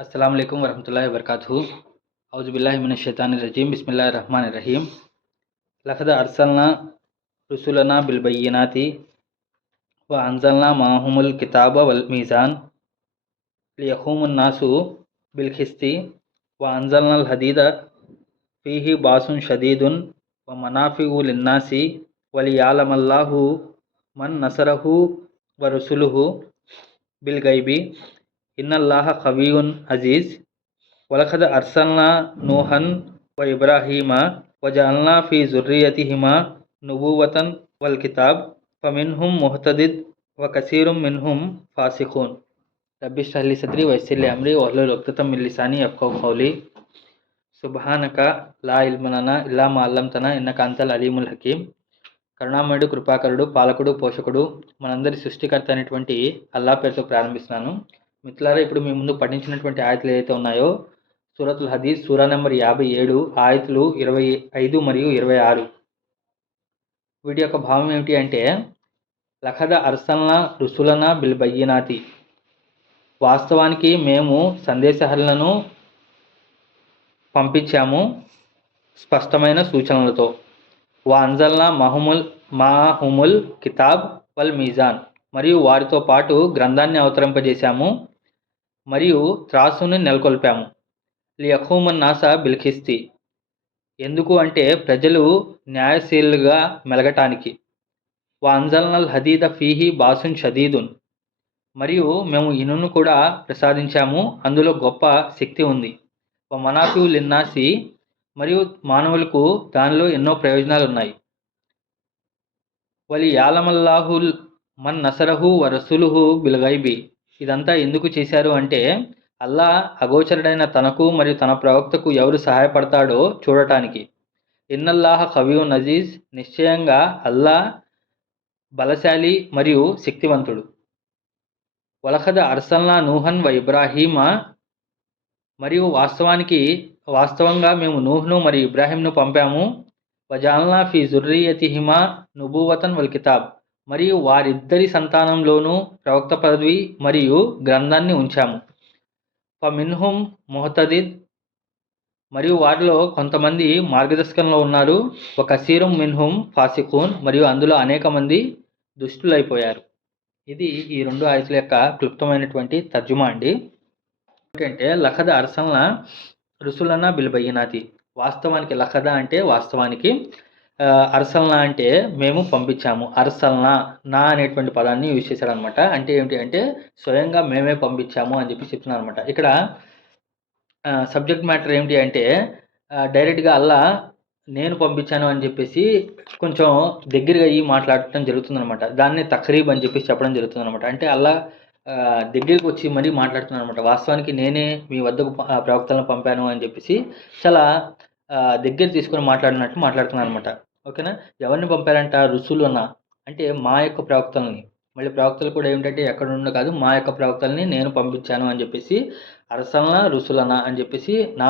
अस्सलाम वालेकुम वरहमतुल्लाहि वबरकातुहू औज़ु बिल्लाहि मिनश शैतानिर रजीम बिस्मिल्लाहिर रहमानिर रहीम लक़द अरसलना रुसुलना बिल बय्यिनाति व अंज़लना माहुमुल किताब वल मीज़ान लियक़ूमुन नासु बिल क़िस्ति व अंज़लनल हदीद फ़ीहि बासुन शदीदुन व मनाफ़िउ लिन्नासि व लियअलमल्लाहु मन नसरहु व रुसुलुहु बिल गैबि इन्नल्लाह क़वियुन अज़ीज़ वलक़द अरसलना नूहन व इब्राहीम व जअलना फ़ी ज़ुर्रियतिहिमा नुबुव्वतन वल किताब फ़मिन्हुम मुहतदिद व कसीरुम मिन्हुम फ़ासिक़ून रब्बि इश्रह ली सदरी व यस्सिर ली अमरी वहलुल उक़दतम मिन लिसानी यफ़क़हू क़ौली सुब्हानक ला इल्म लना इल्ला मा अल्लमतना इन्नका अंतल अलीमुल हकीम కరుణామయుడు కృపాకరుడు పాలకుడు పోషకుడు మనందరి సృష్టికర్త అయినటువంటి అల్లా పేరుతో ప్రారంభిస్తున్నాను. మిత్రులారా, ఇప్పుడు మీ ముందు పఠించినటువంటి ఆయతులు ఏవైతే ఉన్నాయో సూరతుల్ హదీద్ సూరా నెంబర్ 57 ఆయతులు 25 మరియు 26. వీటి యొక్క భావం ఏమిటి అంటే, లఖద అర్సల్నా రుసులనా బిల్ బయ్యినాతి, వాస్తవానికి మేము సందేశహరులను పంపించాము స్పష్టమైన సూచనలతో. వా అంజల్నా మాహుముల్ కితాబ్ వల్ మీజాన్, మరియు వారితో పాటు గ్రంథాన్ని అవతరింపజేశాము మరియు త్రాసును నెలకొల్పాము. లియఖూమున్ నాస బిల్ ఖిస్తి, ఎందుకు అంటే ప్రజలు న్యాయశీలుగా మెలగటానికి. వా అంజల్నల్ హదీద ఫీహి బాసున్ షదీదున్, మరియు మేము ఇనును కూడా ప్రసాదించాము, అందులో గొప్ప శక్తి ఉంది. వ మనాఫిउ లిన్నాసి, మరియు మానవులకు దానిలో ఎన్నో ప్రయోజనాలు ఉన్నాయి. వలి యాలమల్లాహుల్ మన్ నసరహు వ రసూలుహు బిల్ గైబి, ఇదంతా ఎందుకు చేశారు అంటే అల్లా అగోచరుడైన తనకు మరియు తన ప్రవక్తకు ఎవరు సహాయపడతాడో చూడటానికి. ఇన్నల్లాహ ఖవియున్ అజీజ్, నిశ్చయంగా అల్లా బలశాలి మరియు శక్తివంతుడు. వలఖద అర్సల్నా నూహన్ వ ఇబ్రాహీమ, మరియు వాస్తవంగా మేము నూహ్ను మరియు ఇబ్రాహీంను పంపాము. వజాల్నా ఫీ జుర్రియతిహిమా నుబువ్వతన్ వల్ కితాబ్, మరియు వారిద్దరి సంతానంలోనూ ప్రవక్త పదవి మరియు గ్రంథాన్ని ఉంచాము. ఫమిన్హుం ముహతదిద్, మరియు వారిలో కొంతమంది మార్గదర్శకంలో ఉన్నారు. ఒక కసీరుం మిన్హుం ఫాసిఖూన్, మరియు అందులో అనేక మంది దుష్టులైపోయారు. ఇది ఈ రెండు ఆయతుల యొక్క క్లుప్తమైనటువంటి తర్జుమా అండి. ఏంటంటే లఖద అర్సల్నా రుసులనా బిల్ బయ్యినాతి, వాస్తవానికి లఖద అంటే వాస్తవానికి, అర్సల్నా అంటే మేము పంపించాము. అర్సల్నా నా అనేటువంటి పదాన్ని యూజ్ చేశారనమాట. అంటే ఏమిటి అంటే స్వయంగా మేమే పంపించాము అని చెప్పి చెప్తున్నారు అనమాట. ఇక్కడ సబ్జెక్ట్ మ్యాటర్ ఏమిటి అంటే డైరెక్ట్గా అల్లా నేను పంపించాను అని చెప్పేసి కొంచెం దగ్గరగా అయ్యి మాట్లాడటం జరుగుతుందనమాట. దాన్ని తక్రీబ్ అని చెప్పేసి చెప్పడం జరుగుతుందనమాట. అంటే అల్లా దగ్గరికి వచ్చి మరీ మాట్లాడుతున్నాను అనమాట. వాస్తవానికి నేనే మీ వద్దకు ప్రవక్తలను పంపాను అని చెప్పేసి చాలా దగ్గర తీసుకొని మాట్లాడినట్టు మాట్లాడుతున్నాను అనమాట. ఓకేనా. ఎవరిని పంపారంట? రుసులునా, అంటే మా యొక్క ప్రవక్తలని. మళ్ళీ ప్రవక్తలు కూడా ఏమిటంటే ఎక్కడ నుండి కాదు, మా యొక్క ప్రవక్తలని నేను పంపించాను అని చెప్పేసి, అర్సల్నా రుసులనా అని చెప్పేసి మా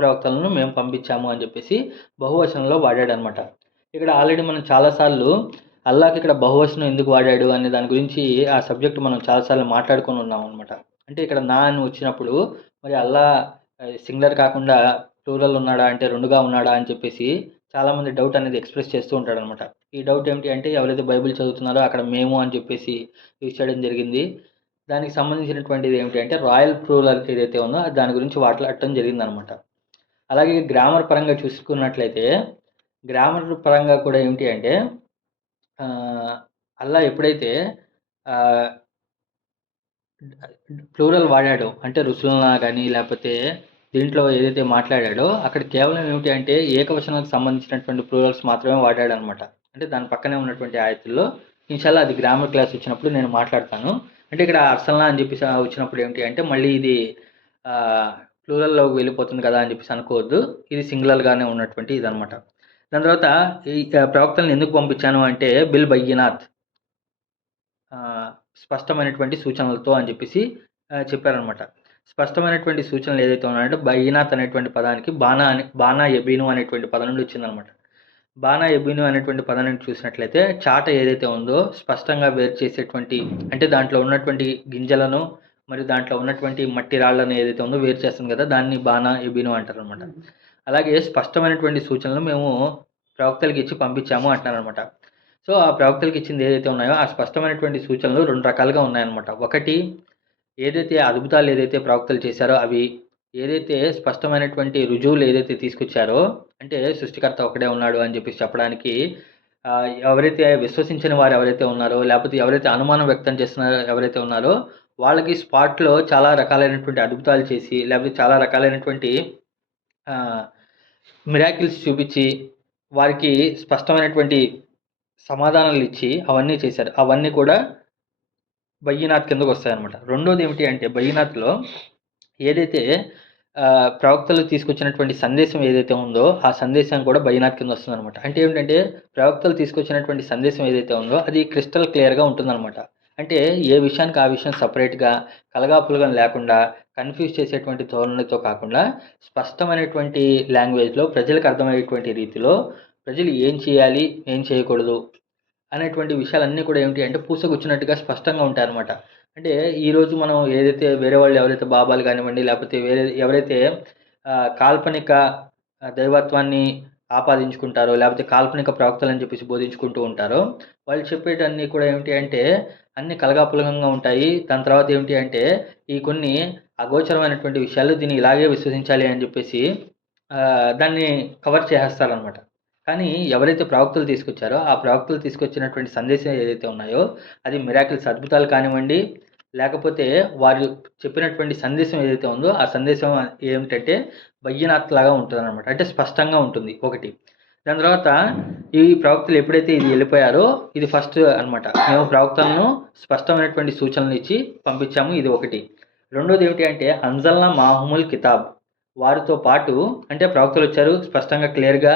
ప్రవక్తలను మేము పంపించాము అని చెప్పేసి బహువచనంలో వాడాడు అనమాట. ఇక్కడ ఆల్రెడీ మనం చాలాసార్లు అల్లాకి ఇక్కడ బహువచనం ఎందుకు వాడాడు అనే దాని గురించి ఆ సబ్జెక్ట్ మనం చాలాసార్లు మాట్లాడుకొని ఉన్నాం అనమాట. అంటే ఇక్కడ నా అని వచ్చినప్పుడు మరి అల్లా సింగులర్ కాకుండా ప్లూరల్ ఉన్నాడా, అంటే రెండుగా ఉన్నాడా అని చెప్పేసి చాలామంది డౌట్ అనేది ఎక్స్ప్రెస్ చేస్తూ ఉంటాడు అనమాట. ఈ డౌట్ ఏమిటి అంటే ఎవరైతే బైబిల్ చదువుతున్నారో అక్కడ మేము అని చెప్పేసి యూజ్ చేయడం జరిగింది. దానికి సంబంధించినటువంటిది ఏమిటి అంటే రాయల్ ప్లూరల్ ఏదైతే ఉందో దాని గురించి మాట్లాడటం జరిగిందనమాట. అలాగే గ్రామర్ పరంగా చూసుకున్నట్లయితే గ్రామర్ పరంగా కూడా ఏమిటి అంటే అల్లా ఎప్పుడైతే ప్లూరల్ వాడాడో, అంటే రుసులనా కానీ లేకపోతే దీంట్లో ఏదైతే మాట్లాడాడో అక్కడ కేవలం ఏమిటి అంటే ఏకవచనానికి సంబంధించినటువంటి ప్లూరల్స్ మాత్రమే వాడాడు అనమాట. అంటే దాని పక్కనే ఉన్నటువంటి ఆయతుల్లో ఇన్షాల్లా అది గ్రామర్ క్లాస్ వచ్చినప్పుడు నేను మాట్లాడతాను. అంటే ఇక్కడ అర్సల్నా అని చెప్పేసి వచ్చినప్పుడు ఏమిటి అంటే మళ్ళీ ఇది ప్లూరల్లోకి వెళ్ళిపోతుంది కదా అని చెప్పేసి అనుకోవద్దు. ఇది సింగులర్గానే ఉన్నటువంటి ఇదనమాట. దాని తర్వాత ఈ ప్రవక్తలను ఎందుకు పంపించాను అంటే బిల్ బయ్యినాత్, స్పష్టమైనటువంటి సూచనలతో అని చెప్పేసి చెప్పారనమాట. స్పష్టమైనటువంటి సూచనలు ఏదైతే ఉన్నాయంటే బయ్యినాత్ అనేటువంటి పదానికి బానా ఎబీను అనేటువంటి పదం నుండి వచ్చిందనమాట. బానా ఎబీను అనేటువంటి పదం నుండి చూసినట్లయితే చాట ఏదైతే ఉందో స్పష్టంగా వేరు చేసేటువంటి, అంటే దాంట్లో ఉన్నటువంటి గింజలను మరియు దాంట్లో ఉన్నటువంటి మట్టి రాళ్ళని ఏదైతే ఉందో వేరు చేస్తుంది కదా, దాన్ని బానా ఎబిను అంటారనమాట. అలాగే స్పష్టమైనటువంటి సూచనలు మేము ప్రవక్తలకి ఇచ్చి పంపించాము అంటున్నారనమాట. సో ఆ ప్రవక్తలకి ఇచ్చింది ఏదైతే ఉన్నాయో ఆ స్పష్టమైనటువంటి సూచనలు 2 రకాలుగా ఉన్నాయన్నమాట. ఒకటి, ఏదైతే అద్భుతాలు ఏదైతే ప్రవక్తలు చేశారో అవి, ఏదైతే స్పష్టమైనటువంటి రుజువులు ఏదైతే తీసుకొచ్చారో, అంటే సృష్టికర్త ఒకడే ఉన్నాడు అని చెప్పేసి చెప్పడానికి ఎవరైతే విశ్వసించిన వారు ఎవరైతే ఉన్నారో, లేకపోతే ఎవరైతే అనుమానం వ్యక్తం చేస్తున్నారో ఎవరైతే ఉన్నారో, వాళ్ళకి స్పాట్‌లో చాలా రకాలైనటువంటి అద్భుతాలు చేసి, లేకపోతే చాలా రకాలైనటువంటి మిరాకిల్స్ చూపించి, వారికి స్పష్టమైనటువంటి సమాధానాలు ఇచ్చి అవన్నీ చేశారు. అవన్నీ కూడా బయ్యినాత్ కిందకు వస్తాయన్నమాట. రెండోది ఏమిటి అంటే బయ్యినాత్‌లో ఏదైతే ప్రవక్తలు తీసుకొచ్చినటువంటి సందేశం ఏదైతే ఉందో ఆ సందేశం కూడా బయ్యినాత్ కింద వస్తుందన్నమాట. అంటే ఏమిటంటే ప్రవక్తలు తీసుకొచ్చినటువంటి సందేశం ఏదైతే ఉందో అది క్రిస్టల్ క్లియర్‌గా ఉంటుందన్నమాట. అంటే ఏ విషయానికి ఆ విషయం సెపరేట్‌గా కలగాపులగం లేకుండా కన్‌ఫ్యూజ్ చేసేటువంటి ధోరణితో కాకుండా స్పష్టమైనటువంటి లాంగ్వేజ్‌లో ప్రజలకు అర్థమయ్యేటువంటి రీతిలో ప్రజలు ఏం చేయాలి, ఏం చేయకూడదు అనేటువంటి విషయాలన్నీ కూడా ఏమిటి అంటే పూసగుచ్చినట్టుగా స్పష్టంగా ఉంటాయన్నమాట. అంటే ఈరోజు మనం ఏదైతే వేరే వాళ్ళు ఎవరైతే బాబాలు కానివ్వండి, లేకపోతే వేరే ఎవరైతే కాల్పనిక దైవత్వాన్ని ఆపాదించుకుంటారో, లేకపోతే కాల్పనిక ప్రవక్తలని చెప్పేసి బోధించుకుంటూ ఉంటారో, వాళ్ళు చెప్పేటన్నీ కూడా ఏమిటి అంటే అన్నీ కలగాపులగంగా ఉంటాయి. దాని తర్వాత ఏమిటి అంటే ఈ కొన్ని అగోచరమైనటువంటి విషయాలు దీన్ని ఇలాగే విశ్వసించాలి అని చెప్పేసి దాన్ని కవర్ చేసేస్తారనమాట. కానీ ఎవరైతే ప్రవక్తలు తీసుకొచ్చారో ఆ ప్రవక్తలు తీసుకొచ్చినటువంటి సందేశం ఏదైతే ఉన్నాయో అది మిరాకిల్స్ అద్భుతాలు కానివ్వండి, లేకపోతే వారు చెప్పినటువంటి సందేశం ఏదైతే ఉందో ఆ సందేశం ఏమిటంటే బయ్యనాత్ లాగా ఉంటుందన్నమాట. అంటే స్పష్టంగా ఉంటుంది ఒకటి. దాని తర్వాత ఈ ప్రవక్తలు ఎప్పుడైతే ఇది వెళ్ళిపోయారో ఇది ఫస్ట్ అన్నమాట. మేము ప్రవక్తలను స్పష్టమైనటువంటి సూచనలు ఇచ్చి పంపించాము, ఇది ఒకటి. రెండోది ఏమిటి అంటే అన్జల్నా మాహుముల్ కితాబ్, వారితో పాటు అంటే ప్రవక్తలు వచ్చారు స్పష్టంగా క్లియర్గా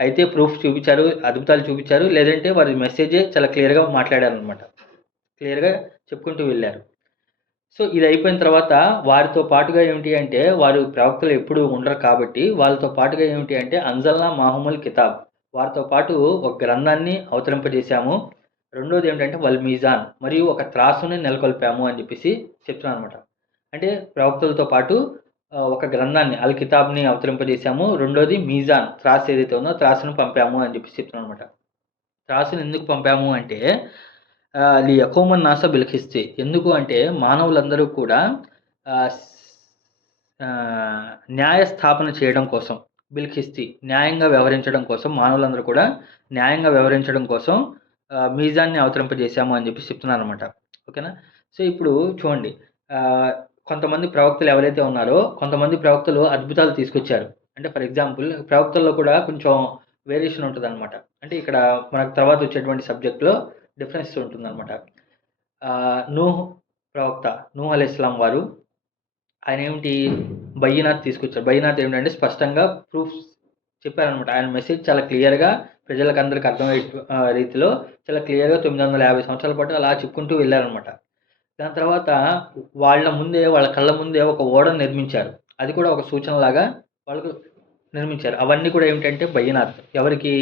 అయితే ప్రూఫ్ చూపించారు, అద్భుతాలు చూపించారు, లేదంటే వారి మెసేజే చాలా క్లియర్గా మాట్లాడారనమాట. క్లియర్గా చెప్పుకుంటూ వెళ్ళారు. సో ఇది అయిపోయిన తర్వాత వారితో పాటుగా ఏమిటి అంటే వారు ప్రవక్తలు ఎప్పుడు ఉండరు కాబట్టి వాళ్ళతో పాటుగా ఏమిటి అంటే అన్జల్నా మాహుముల్ కితాబ్, వారితో పాటు ఒక గ్రంథాన్ని అవతరింపజేశాము. రెండోది ఏమిటంటే వల్ మీజాన్, మరియు ఒక త్రాసుని నెలకొల్పాము అని చెప్పేసి చెప్తున్నాను అనమాట. అంటే ప్రవక్తలతో పాటు ఒక గ్రంథాన్ని అల్ కితాబ్ని అవతరింపజేశాము. రెండోది మీజాన్ త్రాసు ఏదైతే ఉందో త్రాసును పంపాము అని చెప్పేసి చెప్తున్నాను అనమాట. త్రాసును ఎందుకు పంపాము అంటే లి యకూమన్ నాస బిల్కిస్తే, ఎందుకు అంటే మానవులందరూ కూడా న్యాయస్థాపన చేయడం కోసం, బిల్కిస్తి న్యాయంగా వ్యవహరించడం కోసం, మానవులందరూ కూడా న్యాయంగా వ్యవహరించడం కోసం మీజాన్ని అవతరింపజేశాము అని చెప్పి చెప్తున్నాను అనమాట. ఓకేనా. సో ఇప్పుడు చూడండి, కొంతమంది ప్రవక్తలు ఎవరైతే ఉన్నారో కొంతమంది ప్రవక్తలు అద్భుతాలు తీసుకొచ్చారు. అంటే ఫర్ ఎగ్జాంపుల్ ప్రవక్తల్లో కూడా కొంచెం వేరియేషన్ ఉంటుందన్నమాట. అంటే ఇక్కడ మనకు తర్వాత వచ్చేటువంటి సబ్జెక్ట్లో డిఫరెన్స్ ఉంటుందన్నమాట. నూహ్ ప్రవక్త, నూహ్ అలైహిస్సలాం వారు ఆయన ఏమిటి బయ్యినాత్ తీసుకొచ్చారు. బయ్యినాత్ ఏమిటంటే స్పష్టంగా ప్రూఫ్స్ చెప్పారనమాట. ఆయన మెసేజ్ చాలా క్లియర్గా ప్రజలకు అందరికి అర్థమయ్యే రీతిలో చాలా క్లియర్గా 950 సంవత్సరాల పాటు అలా చెప్పుకుంటూ వెళ్ళారనమాట. దాని తర్వాత వాళ్ళ కళ్ళ ముందే ఒక ఓడను నిర్మించారు. అది కూడా ఒక సూచనలాగా వాళ్ళకు నిర్మించారు. అవన్నీ కూడా ఏమిటంటే బయ్యినాత్ ఎవరికి,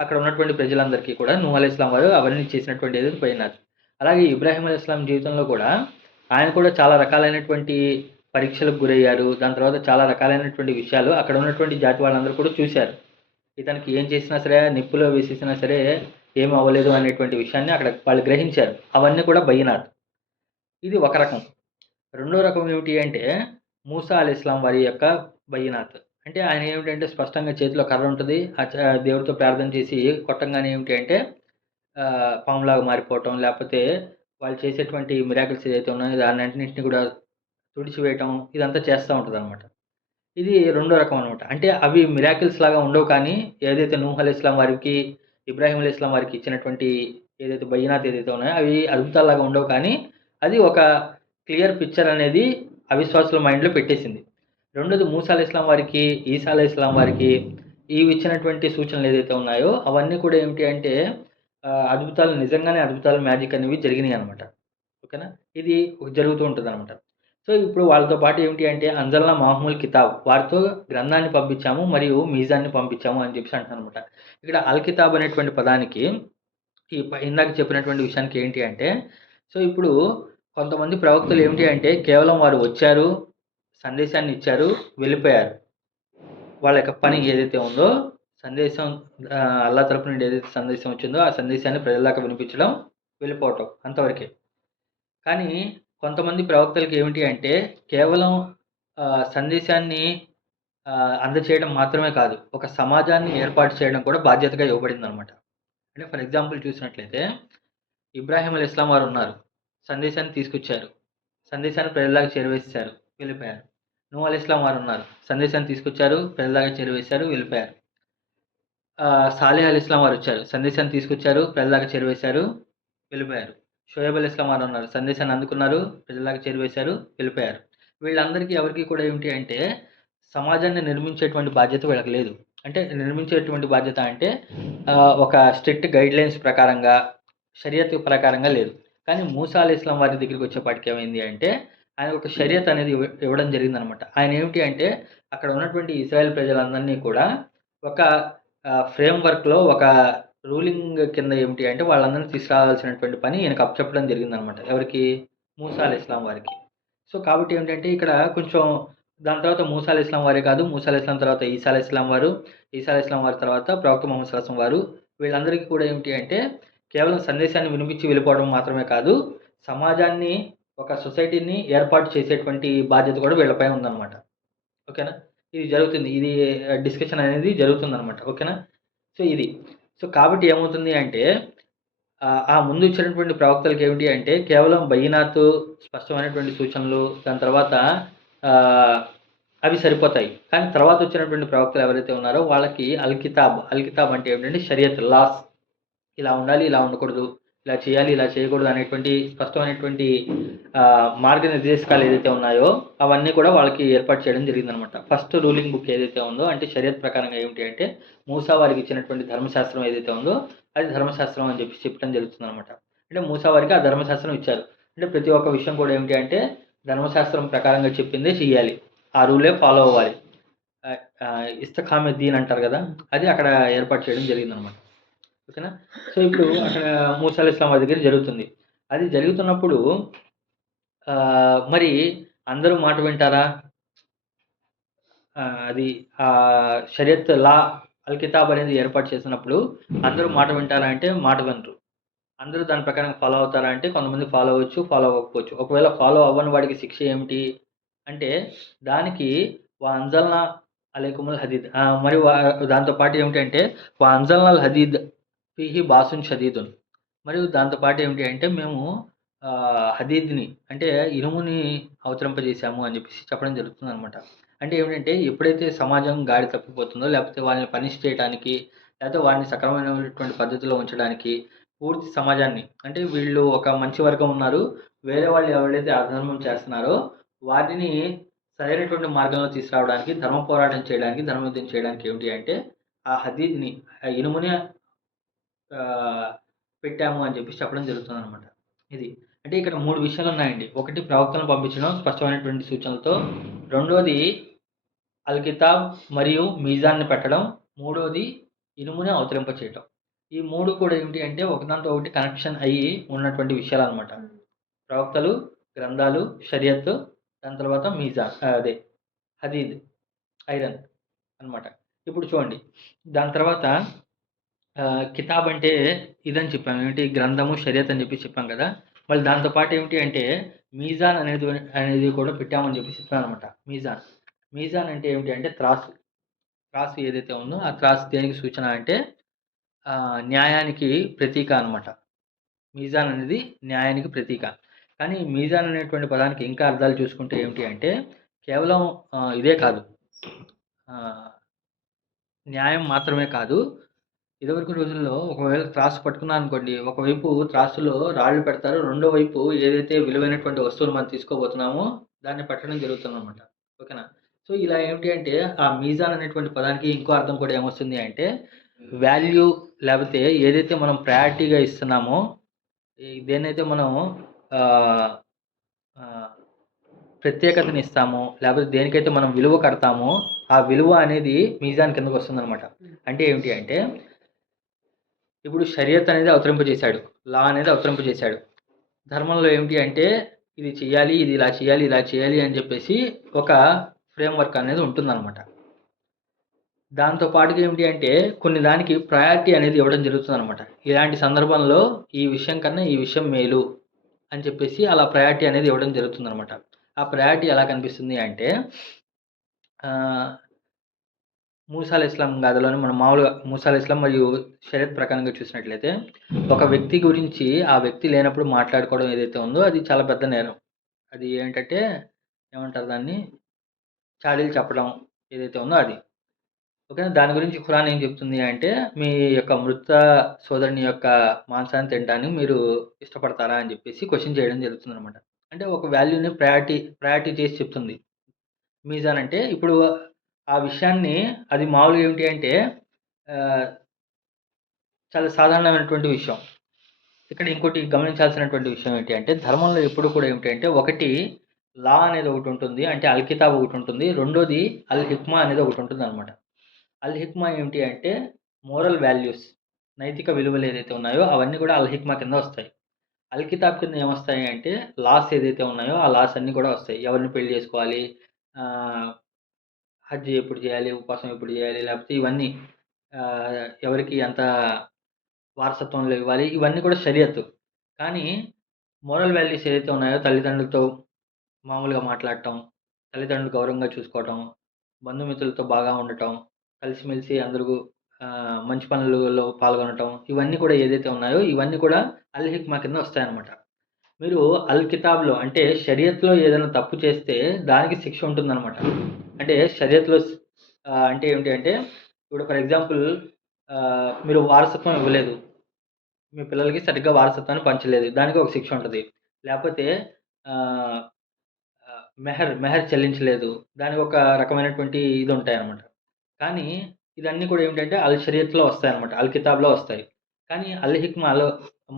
అక్కడ ఉన్నటువంటి ప్రజలందరికీ కూడా నూహ్ అలైహిస్సలాం వారు అవన్నీ చేసినటువంటి ఏదైతే బయ్యినాత్. అలాగే ఇబ్రాహీం అలైహిస్సలాం జీవితంలో కూడా ఆయన కూడా చాలా రకాలైనటువంటి పరీక్షలకు గురయ్యారు. దాని తర్వాత చాలా రకాలైనటువంటి విషయాలు అక్కడ ఉన్నటువంటి జాతి వాళ్ళందరూ కూడా చూశారు. ఇతనికి ఏం చేసినా సరే, నిప్పులో వేసేసినా సరే ఏం అవ్వలేదు అనేటువంటి విషయాన్ని అక్కడ వాళ్ళు గ్రహించారు. అవన్నీ కూడా బయ్యినాత్. ఇది ఒక రకం. రెండో రకం ఏమిటి అంటే మూసా అలైహిస్సలాం వారి యొక్క బయ్యినాత్. అంటే ఆయన ఏమిటంటే స్పష్టంగా చేతిలో కర్ర ఉంటుంది. దేవుడితో ప్రార్థన చేసి కొట్టంగానే ఏమిటి అంటే పాములాగా మారిపోవటం, లేకపోతే వాళ్ళు చేసేటువంటి మిరాకిల్స్ ఏదైతే ఉన్నాయో దాన్నింటిని కూడా తుడిచివేయటం, ఇదంతా చేస్తూ ఉంటదనమాట. ఇది రెండో రకం అనమాట. అంటే అవి మిరాకిల్స్ లాగా ఉండవు, కానీ ఏదైతే నూహ్ అలైహిస్సలాం వారికి, ఇబ్రాహీం అలైహిస్సలాం వారికి ఇచ్చినటువంటి ఏదైతే బయ్యినాత్ ఏదైతే ఉన్నాయో అవి అద్భుతాల్లాగా ఉండవు, కానీ అది ఒక క్లియర్ పిక్చర్ అనేది అవిశ్వాసుల మైండ్లో పెట్టేసింది. రెండోది మూసా అలైహిస్సలాం వారికి, ఈసా అలైహిస్సలాం వారికి ఇవి ఇచ్చినటువంటి సూచనలు ఏదైతే ఉన్నాయో అవన్నీ కూడా ఏమిటి అంటే అద్భుతాలు, నిజంగానే అద్భుతాలు, మ్యాజిక్ అనేవి జరిగినాయి అనమాట. ఓకేనా. ఇది జరుగుతూ ఉంటుంది అనమాట. సో ఇప్పుడు వాళ్ళతో పాటు ఏమిటి అంటే అంజల్నా మాహ్ముల్ కితాబ్, వారితో గ్రంథాన్ని పంపించాము మరియు మీజాన్ని పంపించాము అని చెప్పేసి అంటున్నాను అనమాట. ఇక్కడ అల్ కితాబ్ అనేటువంటి పదానికి ఇందాక చెప్పినటువంటి విషయానికి ఏంటి అంటే, సో ఇప్పుడు కొంతమంది ప్రవక్తలు ఏమిటి అంటే కేవలం వారు వచ్చారు, సందేశాన్ని ఇచ్చారు, వెళ్ళిపోయారు. వాళ్ళ యొక్క పని ఏదైతే ఉందో సందేశం అల్లా తరపు నుండి ఏదైతే సందేశం వచ్చిందో ఆ సందేశాన్ని ప్రజల దాకా వినిపించడం, వెళ్ళిపోవటం అంతవరకే. కానీ కొంతమంది ప్రవక్తలకి ఏమిటి అంటే కేవలం సందేశాన్ని అందచేయడం మాత్రమే కాదు, ఒక సమాజాన్ని ఏర్పాటు చేయడం కూడా బాధ్యతగా ఇవ్వబడిందనమాట. అంటే ఫర్ ఎగ్జాంపుల్ చూసినట్లయితే ఇబ్రాహీం అలైహిస్సలాం వారు ఉన్నారు. సందేశాన్ని తీసుకొచ్చారు. సందేశాన్ని ప్రజల్లాగా చేరవేశారు, వెళ్ళిపోయారు. నూహ్ అలైహిస్సలాం వారు ఉన్నారు. సందేశాన్ని తీసుకొచ్చారు, ప్రజల్లాగా చేరవేశారు, వెళ్ళిపోయారు. సాలిహ్ అలైహిస్సలాం వారు వచ్చారు. సందేశాన్ని తీసుకొచ్చారు, ప్రజల్లాగా చేరవేశారు, వెళ్ళిపోయారు. షోయబ్ అలైహిస్సలాం వారు ఉన్నారు. సందేశాన్ని అందుకున్నారు, ప్రజల్లాగా చేరవేశారు, వెళ్ళిపోయారు. వీళ్ళందరికీ ఎవరికి కూడా ఏమిటి అంటే సమాజాన్ని నిర్మించేటువంటి బాధ్యత వీళ్ళకి లేదు. అంటే నిర్మించేటువంటి బాధ్యత అంటే ఒక స్ట్రిక్ట్ గైడ్లైన్స్ ప్రకారంగా, షరియత్ ప్రకారంగా లేదు. కానీ మూసా అలైహిస్సలాం వారి దగ్గరికి వచ్చేపాటికి ఏమైంది అంటే ఆయన ఒక షరియత్ అనేది ఇవ్వడం జరిగిందనమాట. ఆయన ఏమిటి అంటే అక్కడ ఉన్నటువంటి ఇజ్రాయెల్ ప్రజలందరినీ కూడా ఒక ఫ్రేమ్వర్క్లో, ఒక రూలింగ్ కింద ఏమిటి అంటే వాళ్ళందరినీ తీసుకురావాల్సినటువంటి పని ఈయనకు అప్పచెప్పడం జరిగిందనమాట. ఎవరికి? మూసా అలైహిస్సలాం వారికి. సో కాబట్టి ఏంటంటే ఇక్కడ కొంచెం దాని తర్వాత మూసా అలైహిస్సలాం వారే కాదు, మూసా అలైహిస్సలాం తర్వాత ఈసా అలైహిస్సలాం వారు, ఈసా అలైహిస్సలాం వారి తర్వాత ప్రవక్త ముహమ్మద్ సల్లల్లాహు అలైహి వసల్లం వారు, వీళ్ళందరికీ కూడా ఏమిటి అంటే కేవలం సందేశాన్ని వినిపించి వెళ్ళిపోవడం మాత్రమే కాదు, సమాజాన్ని, ఒక సొసైటీని ఏర్పాటు చేసేటువంటి బాధ్యత కూడా వీళ్ళపై ఉందన్నమాట. ఓకేనా? ఇది జరుగుతుంది. ఇది డిస్కషన్ అనేది జరుగుతుందన్నమాట. ఓకేనా? సో ఇది. సో కాబట్టి ఏమవుతుంది అంటే ఆ ముందు ఇచ్చినటువంటి ప్రవక్తలకి ఏమిటి అంటే కేవలం బయ్యినాతు, స్పష్టమైనటువంటి సూచనలు, దాని తర్వాత అవి సరిపోతాయి. కానీ తర్వాత వచ్చినటువంటి ప్రవక్తలు ఎవరైతే ఉన్నారో వాళ్ళకి అల్ కితాబ్ అంటే ఏమిటంటే షరియత్, లాస్, ఇలా ఉండాలి, ఇలా ఉండకూడదు, ఇలా చేయాలి, ఇలా చేయకూడదు అనేటువంటి స్పష్టమైనటువంటి మార్గనిర్దేశకాలు ఏదైతే ఉన్నాయో అవన్నీ కూడా వాళ్ళకి ఏర్పాటు చేయడం జరిగిందనమాట. ఫస్ట్ రూలింగ్ బుక్ ఏదైతే ఉందో అంటే షరియత్ ప్రకారంగా ఏమిటి అంటే మూసా వారికి ఇచ్చినటువంటి ధర్మశాస్త్రం ఏదైతే ఉందో అది ధర్మశాస్త్రం అని చెప్పి చెప్పడం జరుగుతుందనమాట. అంటే మూసా వారికి ఆ ధర్మశాస్త్రం ఇచ్చారు. అంటే ప్రతి ఒక్క విషయం కూడా ఏమిటి అంటే ధర్మశాస్త్రం ప్రకారంగా చెప్పిందే చెయ్యాలి, ఆ రూలే ఫాలో అవ్వాలి. ఇస్తఖామే దీన్ అంటారు కదా, అది అక్కడ ఏర్పాటు చేయడం జరిగిందనమాట. ఓకేనా? సో ఇప్పుడు అక్కడ మూసా అలైహిస్సలాం వారి దగ్గర జరుగుతుంది. అది జరుగుతున్నప్పుడు మరి అందరూ మాట వింటారా? అది షరియత్, లా, అల్ కితాబ్ అనేది ఏర్పాటు చేసినప్పుడు అందరూ మాట వింటారా అంటే మాట వినరు. అందరూ దాని ప్రకారం ఫాలో అవుతారా అంటే కొంతమంది ఫాలో అవ్వచ్చు, ఫాలో అవ్వకపోవచ్చు. ఒకవేళ ఫాలో అవ్వని వాడికి శిక్ష ఏమిటి అంటే దానికి అంజల్నా అలైకుముల్ హదీద్, మరియు దాంతో పాటు ఏమిటంటే అంజల్నాల్ హదీద్ ఫీహి బాసున్ షదీదున్, మరియు దాంతోపాటు ఏమిటి అంటే మేము హదీద్ని అంటే ఇనుముని అవతరింపజేశాము అని చెప్పేసి చెప్పడం జరుగుతుంది అనమాట. అంటే ఏమిటంటే ఎప్పుడైతే సమాజం గాడి తప్పిపోతుందో, లేకపోతే వాళ్ళని పనిష్ చేయడానికి, లేకపోతే వాడిని సక్రమమైనటువంటి పద్ధతిలో ఉంచడానికి పూర్తి సమాజాన్ని, అంటే వీళ్ళు ఒక మంచి వర్గం ఉన్నారు, వేరే వాళ్ళు ఎవరైతే అధర్మం చేస్తున్నారో వారిని సరైనటువంటి మార్గంలో తీసుకురావడానికి, ధర్మ పోరాటం చేయడానికి, ధర్మయుద్ధం చేయడానికి ఏమిటి అంటే ఆ హదీద్ని, ఆ ఇనుముని పెట్టాము అని చెప్పేసి చెప్పడం జరుగుతుందనమాట. ఇది. అంటే ఇక్కడ 3 విషయాలు ఉన్నాయండి. ఒకటి ప్రవక్తలను పంపించడం స్పష్టమైనటువంటి సూచనలతో, రెండోది అల్ కితాబ్ మరియు మీజాన్‌ని పెట్టడం, మూడోది ఇనుముని అవతరింపచేయటం. ఈ 3 కూడా ఏమిటి అంటే ఒకదాంతో ఒకటి కనెక్షన్ అయ్యి ఉన్నటువంటి విషయాలనమాట. ప్రవక్తలు, గ్రంథాలు, షరియత్, దాని తర్వాత మీజాన్, అదే హదీద్, ఐరన్ అనమాట. ఇప్పుడు చూడండి, దాని తర్వాత కితాబ్ అంటే ఇదని చెప్పాం, ఏమిటి? గ్రంథము, షరియత్ అని చెప్పి చెప్పాం కదా. మళ్ళీ దాంతో పాటు ఏమిటి అంటే మీజాన్ అనేది కూడా పెట్టామని చెప్పి చెప్తాను అనమాట. మీజాన్ అంటే ఏమిటి అంటే త్రాసు ఏదైతే ఉందో ఆ త్రాసు దేనికి సూచన అంటే న్యాయానికి ప్రతీక అనమాట. మీజాన్ అనేది న్యాయానికి ప్రతీక. కానీ మీజాన్ అనేటువంటి పదానికి ఇంకా అర్థాలు చూసుకుంటే ఏమిటి అంటే కేవలం ఇదే కాదు, న్యాయం మాత్రమే కాదు. ఇదివరకు రోజుల్లో ఒకవేళ త్రాసు పట్టుకున్నారనుకోండి, ఒకవైపు త్రాసులో రాళ్ళు పెడతారు, రెండో వైపు ఏదైతే విలువైనటువంటి వస్తువులు మనం తీసుకోబోతున్నామో దాన్ని పెట్టడం జరుగుతుందనమాట. ఓకేనా? సో ఇలా ఏమిటి అంటే ఆ మీజాన్ అనేటువంటి పదానికి ఇంకో అర్థం కూడా ఏమొస్తుంది అంటే వాల్యూ, లేకపోతే ఏదైతే మనం ప్రయారిటీగా ఇస్తున్నామో, దేన్నైతే మనం ప్రత్యేకతని ఇస్తామో, లేకపోతే దేనికైతే మనం విలువ కడతామో ఆ విలువ అనేది మీజాన్ కిందకు వస్తుందనమాట. అంటే ఏమిటి అంటే ఇప్పుడు షరియత్ అనేది అవతరింపజేశాడు, లా అనేది అవతరింపజేశాడు. ధర్మంలో ఏమిటి అంటే ఇది చేయాలి, ఇది ఇలా చేయాలి, ఇలా చేయాలి అని చెప్పేసి ఒక ఫ్రేమ్‌వర్క్ అనేది ఉంటుందనమాట. దాంతో పాటుగా ఏమిటి అంటే కొన్ని దానికి ప్రయారిటీ అనేది ఇవ్వడం జరుగుతుందనమాట. ఇలాంటి సందర్భంలో ఈ విషయం కన్నా ఈ విషయం మేలు అని చెప్పేసి అలా ప్రయారిటీ అనేది ఇవ్వడం జరుగుతుందనమాట. ఆ ప్రయారిటీ ఎలా కనిపిస్తుంది అంటే ఆహ్, మూసా అలైహిస్ ఇస్లాం గాథలోనే మనం మామూలుగా మూసా అలైహిస్ ఇస్లాం మరియు షరియత్ ప్రకారంగా చూసినట్లయితే ఒక వ్యక్తి గురించి ఆ వ్యక్తి లేనప్పుడు మాట్లాడుకోవడం ఏదైతే ఉందో అది చాలా పెద్ద నేరం. అది ఏంటంటే ఏమంటారు దాన్ని? చాడీలు చెప్పడం ఏదైతే ఉందో అది. ఓకేనా. దాని గురించి ఖురాన్ ఏం చెప్తుంది అంటే, మీ యొక్క మృత సోదరుని యొక్క మాంసాన్ని తినడానికి మీరు ఇష్టపడతారా అని చెప్పేసి క్వెషన్ చేయడం జరుగుతుందనమాట. అంటే ఒక వాల్యూని ప్రయారిటీ చేసి చెప్తుంది. మీజాన్ అంటే ఇప్పుడు ఆ విషయాన్ని అది మామూలుగా ఏమిటి అంటే ఆహ్, చాలా సాధారణమైనటువంటి విషయం. ఇక్కడ ఇంకోటి గమనించాల్సినటువంటి విషయం ఏంటి అంటే, ధర్మంలో ఎప్పుడు కూడా ఏమిటి అంటే, ఒకటి లా అనేది ఒకటుంటుంది. అంటే అల్ కితాబ్ ఒకటుంటుంది. రెండోది అల్ హిక్మా అనేది ఒకటుంటుందనమాట. అల్ హిక్మా ఏమిటి అంటే మోరల్ వాల్యూస్, నైతిక విలువలు ఏదైతే ఉన్నాయో అవన్నీ కూడా అల్ హిక్మా కింద వస్తాయి. అల్ కితాబ్ కింద ఏమొస్తాయి అంటే లాస్ ఏదైతే ఉన్నాయో ఆ లాస్ అన్నీ కూడా వస్తాయి. ఎవరిని పెళ్లి చేసుకోవాలి, ఆహ్, హజ్ ఎప్పుడు చేయాలి, ఉపవాసం ఎప్పుడు చేయాలి, లేకపోతే ఇవన్నీ ఎవరికి ఎంత వారసత్వంలో ఇవ్వాలి, ఇవన్నీ కూడా షరియతు. కానీ మోరల్ వాల్యూస్ ఏదైతే ఉన్నాయో తల్లిదండ్రులతో మామూలుగా మాట్లాడటం, తల్లిదండ్రులు గౌరవంగా చూసుకోవటం, బంధుమిత్రులతో బాగా ఉండటం, కలిసిమెలిసి అందరూ మంచి పనులలో పాల్గొనటం, ఇవన్నీ కూడా ఏదైతే ఉన్నాయో ఇవన్నీ కూడా అల్ హిక్మా కింద వస్తాయన్నమాట. మీరు అల్ కితాబ్‌లో అంటే షరియత్‌లో ఏదైనా తప్పు చేస్తే దానికి శిక్ష ఉంటుందన్నమాట. అంటే షరియత్‌లో అంటే ఏంటి అంటే ఇప్పుడు ఫర్ ఎగ్జాంపుల్ మీరు వారసత్వం ఇవ్వలేదు. మీ పిల్లలకి సరిగ్గా వారసత్వాన్ని పంచలేదు. దానికి ఒక శిక్ష ఉంటది. లేపోతే ఆహ్ మెహర్ చెల్లించలేదు. దానికి ఒక రకమైనటువంటి ఇదుంటాయనమాట. కానీ ఇదన్నీ కూడా ఏమిటంటే అల్ షరియత్‌లో వస్తాయనమాట. అల్ కితాబ్‌లో వస్తాయి. కానీ అల్ హిక్మాలో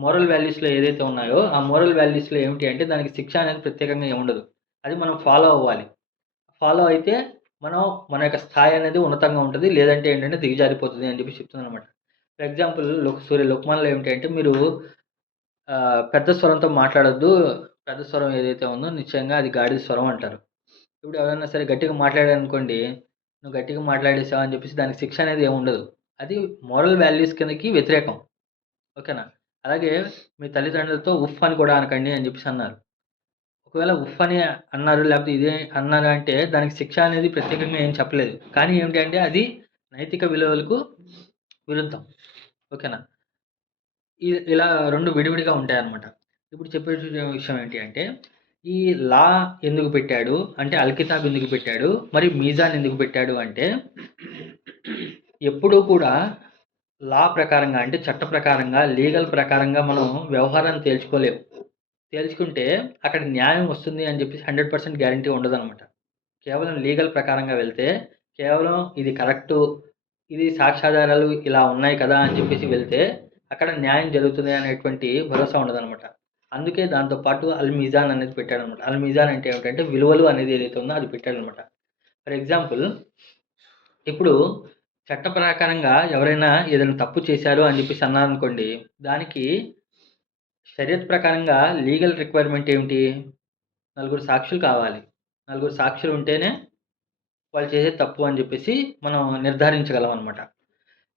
మోరల్ వాల్యూస్‌లో ఏదైతే ఉన్నాయో, ఆ మోరల్ వాల్యూస్‌లో ఏమిటి అంటే దానికి శిక్ష అనేది ప్రత్యేకంగా ఏముండదు. అది మనం ఫాలో అవ్వాలి. ఫాలో అయితే మనం మన యొక్క స్థాయి అనేది ఉన్నతంగా ఉంటది. లేదంటే ఏంటంటే దిగజారిపోతది అని చెప్పి చెప్తున్నాననమాట. ఫర్ ఎగ్జాంపుల్ లుక్మాన్‌లో ఏమిటి అంటే మీరు పెద్ద స్వరంతో మాట్లాడొద్దు. పెద్ద స్వరం ఏదైతే ఉందో నిశ్చయంగా అది గాడిద స్వరం అంటారు. ఇప్పుడు ఎవరైనా సరే గట్టిగా మాట్లాడారనుకోండి, నువ్వు గట్టిగా మాట్లాడేసావు అని చెప్పేసి దానికి శిక్ష అనేది ఏముండదు. అది మోరల్ వాల్యూస్ కిందకి వ్యతిరేకం. ఓకేనా. అలాగే మీ తల్లిదండ్రులతో ఉఫ్ అని కూడా అనకండి అని చెప్పేసి అన్నారు. ఒకవేళ ఉఫ్ అని అన్నారు లేకపోతే ఇదే అన్నారు అంటే దానికి శిక్ష అనేది ప్రత్యేకంగా ఏం చెప్పలేదు. కానీ ఏమిటి అంటే అది నైతిక విలువలకు విరుద్ధం. ఓకేనా. ఇలా 2 విడివిడిగా ఉంటాయన్నమాట. ఇప్పుడు చెప్పే విషయం ఏంటి అంటే, ఈ లా ఎందుకు పెట్టాడు? అంటే అల్ కితాబ్ ఎందుకు పెట్టాడు? మరి మీజాన్ ఎందుకు పెట్టాడు అంటే, ఎప్పుడూ కూడా లా ప్రకారంగా అంటే చట్ట ప్రకారంగా, లీగల్ ప్రకారంగా మనం వ్యవహారాన్ని తేల్చుకోలేము. తేల్చుకుంటే అక్కడ న్యాయం వస్తుంది అని చెప్పేసి 100% గ్యారంటీ ఉండదనమాట. కేవలం లీగల్ ప్రకారంగా వెళ్తే, కేవలం ఇది కరెక్టు, ఇది సాక్ష్యాధారాలు ఇలా ఉన్నాయి కదా అని చెప్పేసి వెళ్తే, అక్కడ న్యాయం జరుగుతుంది అనేటువంటి భరోసా ఉండదనమాట. అందుకే దాంతో పాటు అల్ మీజాన్ అనేది పెట్టాడనమాట. అల్ మీజాన్ అంటే ఏమిటంటే విలువలు అనేది ఏదైతే ఉందో అది పెట్టాడనమాట. ఫర్ ఎగ్జాంపుల్ ఇప్పుడు చట్ట ప్రకారంగా ఎవరైనా ఏదైనా తప్పు చేశారు అని చెప్పేసి అన్నారనుకోండి, దానికి షరియత్ ప్రకారంగా లీగల్ రిక్వైర్మెంట్ ఏమిటి? నలుగురు సాక్షులు కావాలి. నలుగురు సాక్షులు ఉంటేనే వాళ్ళు చేసేది తప్పు అని చెప్పేసి మనం నిర్ధారించగలం అనమాట.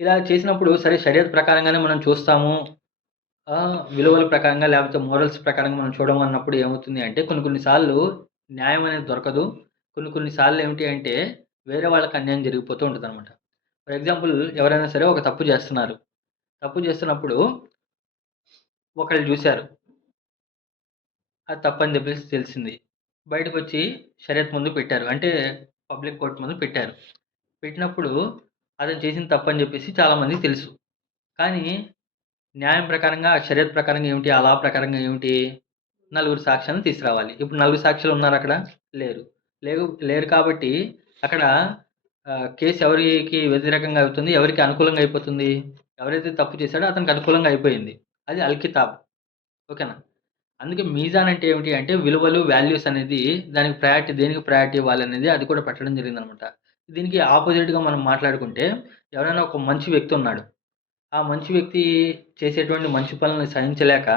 ఇలా చేసినప్పుడు సరే షరియత్ ప్రకారంగానే మనం చూస్తాము. విలువల ప్రకారంగా లేకపోతే మోరల్స్ ప్రకారంగా మనం చూడమన్నప్పుడు ఏమవుతుంది అంటే కొన్ని కొన్ని సార్లు న్యాయం అనేది దొరకదు. కొన్ని కొన్ని సార్లు ఏమిటి అంటే వేరే వాళ్ళకి అన్యాయం జరిగిపోతూ ఉంటదనమాట. ఫర్ ఎగ్జాంపుల్ ఎవరైనా సరే ఒక తప్పు చేస్తున్నారు. తప్పు చేస్తున్నప్పుడు ఒకళ్ళు జూసారు. అది తప్పని చెప్పేసి తెలిసింది. బయటకొచ్చి షరియత్ ముందు పెట్టారు. అంటే పబ్లిక్ కోర్ట్ ముందు పెట్టారు. పెట్టినప్పుడు అతను చేసింది తప్పని చెప్పేసి చాలామందికి తెలుసు. కానీ న్యాయం ప్రకారంగా, షరియత్ ప్రకారంగా ఏమిటి, ఆ లా ప్రకారంగా ఏమిటి, నలుగురు సాక్ష్యాలను తీసుకురావాలి. ఇప్పుడు నలుగురు సాక్షులు ఉన్నారక్కడ? లేరు. లేరు కాబట్టి అక్కడ కేస్ ఎవరికి వ్యతిరేకంగా అవుతుంది? ఎవరికి అనుకూలంగా అయిపోతుంది? ఎవరైతే తప్పు చేశాడో అతనికి అనుకూలంగా అయిపోయింది. అది అల్ కితాబ్. ఓకేనా. అందుకే మీజాన్ అంటే ఏమిటి అంటే విలువలు, వాల్యూస్ అనేది దానికి ప్రయారిటీ దేనికి ప్రయారిటీ ఇవ్వాలనేది అది కూడా పెట్టడం జరిగిందనమాట. దీనికి ఆపోజిట్‌గా మనం మాట్లాడుకుంటే ఎవరైనా ఒక మంచి వ్యక్తి ఉన్నాడు. ఆ మంచి వ్యక్తి చేసేటువంటి మంచి పనులను సహించలేక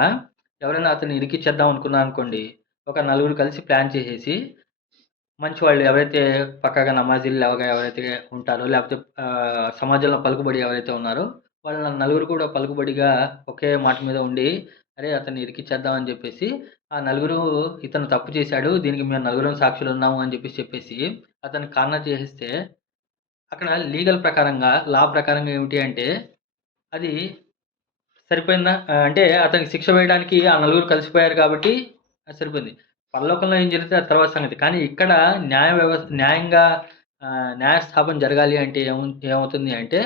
ఎవరైనా అతన్ని ఇరికిచ్చేద్దాం అనుకున్నారనుకోండి, ఒక నలుగురు కలిసి ప్లాన్ చేసేసి మంచి వాళ్ళు ఎవరైతే పక్కాగా నమాజీలు ఎవరైతే ఉంటారో లేకపోతే సమాజంలో పలుకుబడి ఎవరైతే ఉన్నారో వాళ్ళ నలుగురు కూడా పలుకుబడిగా ఒకే మాట మీద ఉండి అరే అతన్ని ఇరికిచ్చేద్దాం అని చెప్పేసి ఆ నలుగురు ఇతను తప్పు చేశాడు దీనికి మేము నలుగురం సాక్షులు ఉన్నాము అని చెప్పేసి అతన్ని కార్నర్ చేసేస్తే అక్కడ లీగల్ ప్రకారంగా లా ప్రకారంగా ఏమిటి అంటే అది సరిపోయిందా? అంటే అతనికి శిక్ష వేయడానికి ఆ నలుగురు కలిసిపోయారు కాబట్టి అది సరిపోయింది. పరలోకంలో ఏం జరిగితే అది తర్వాత సంగతి. కానీ ఇక్కడ న్యాయంగా న్యాయస్థాపన జరగాలి అంటే ఏమవుతుంది అంటే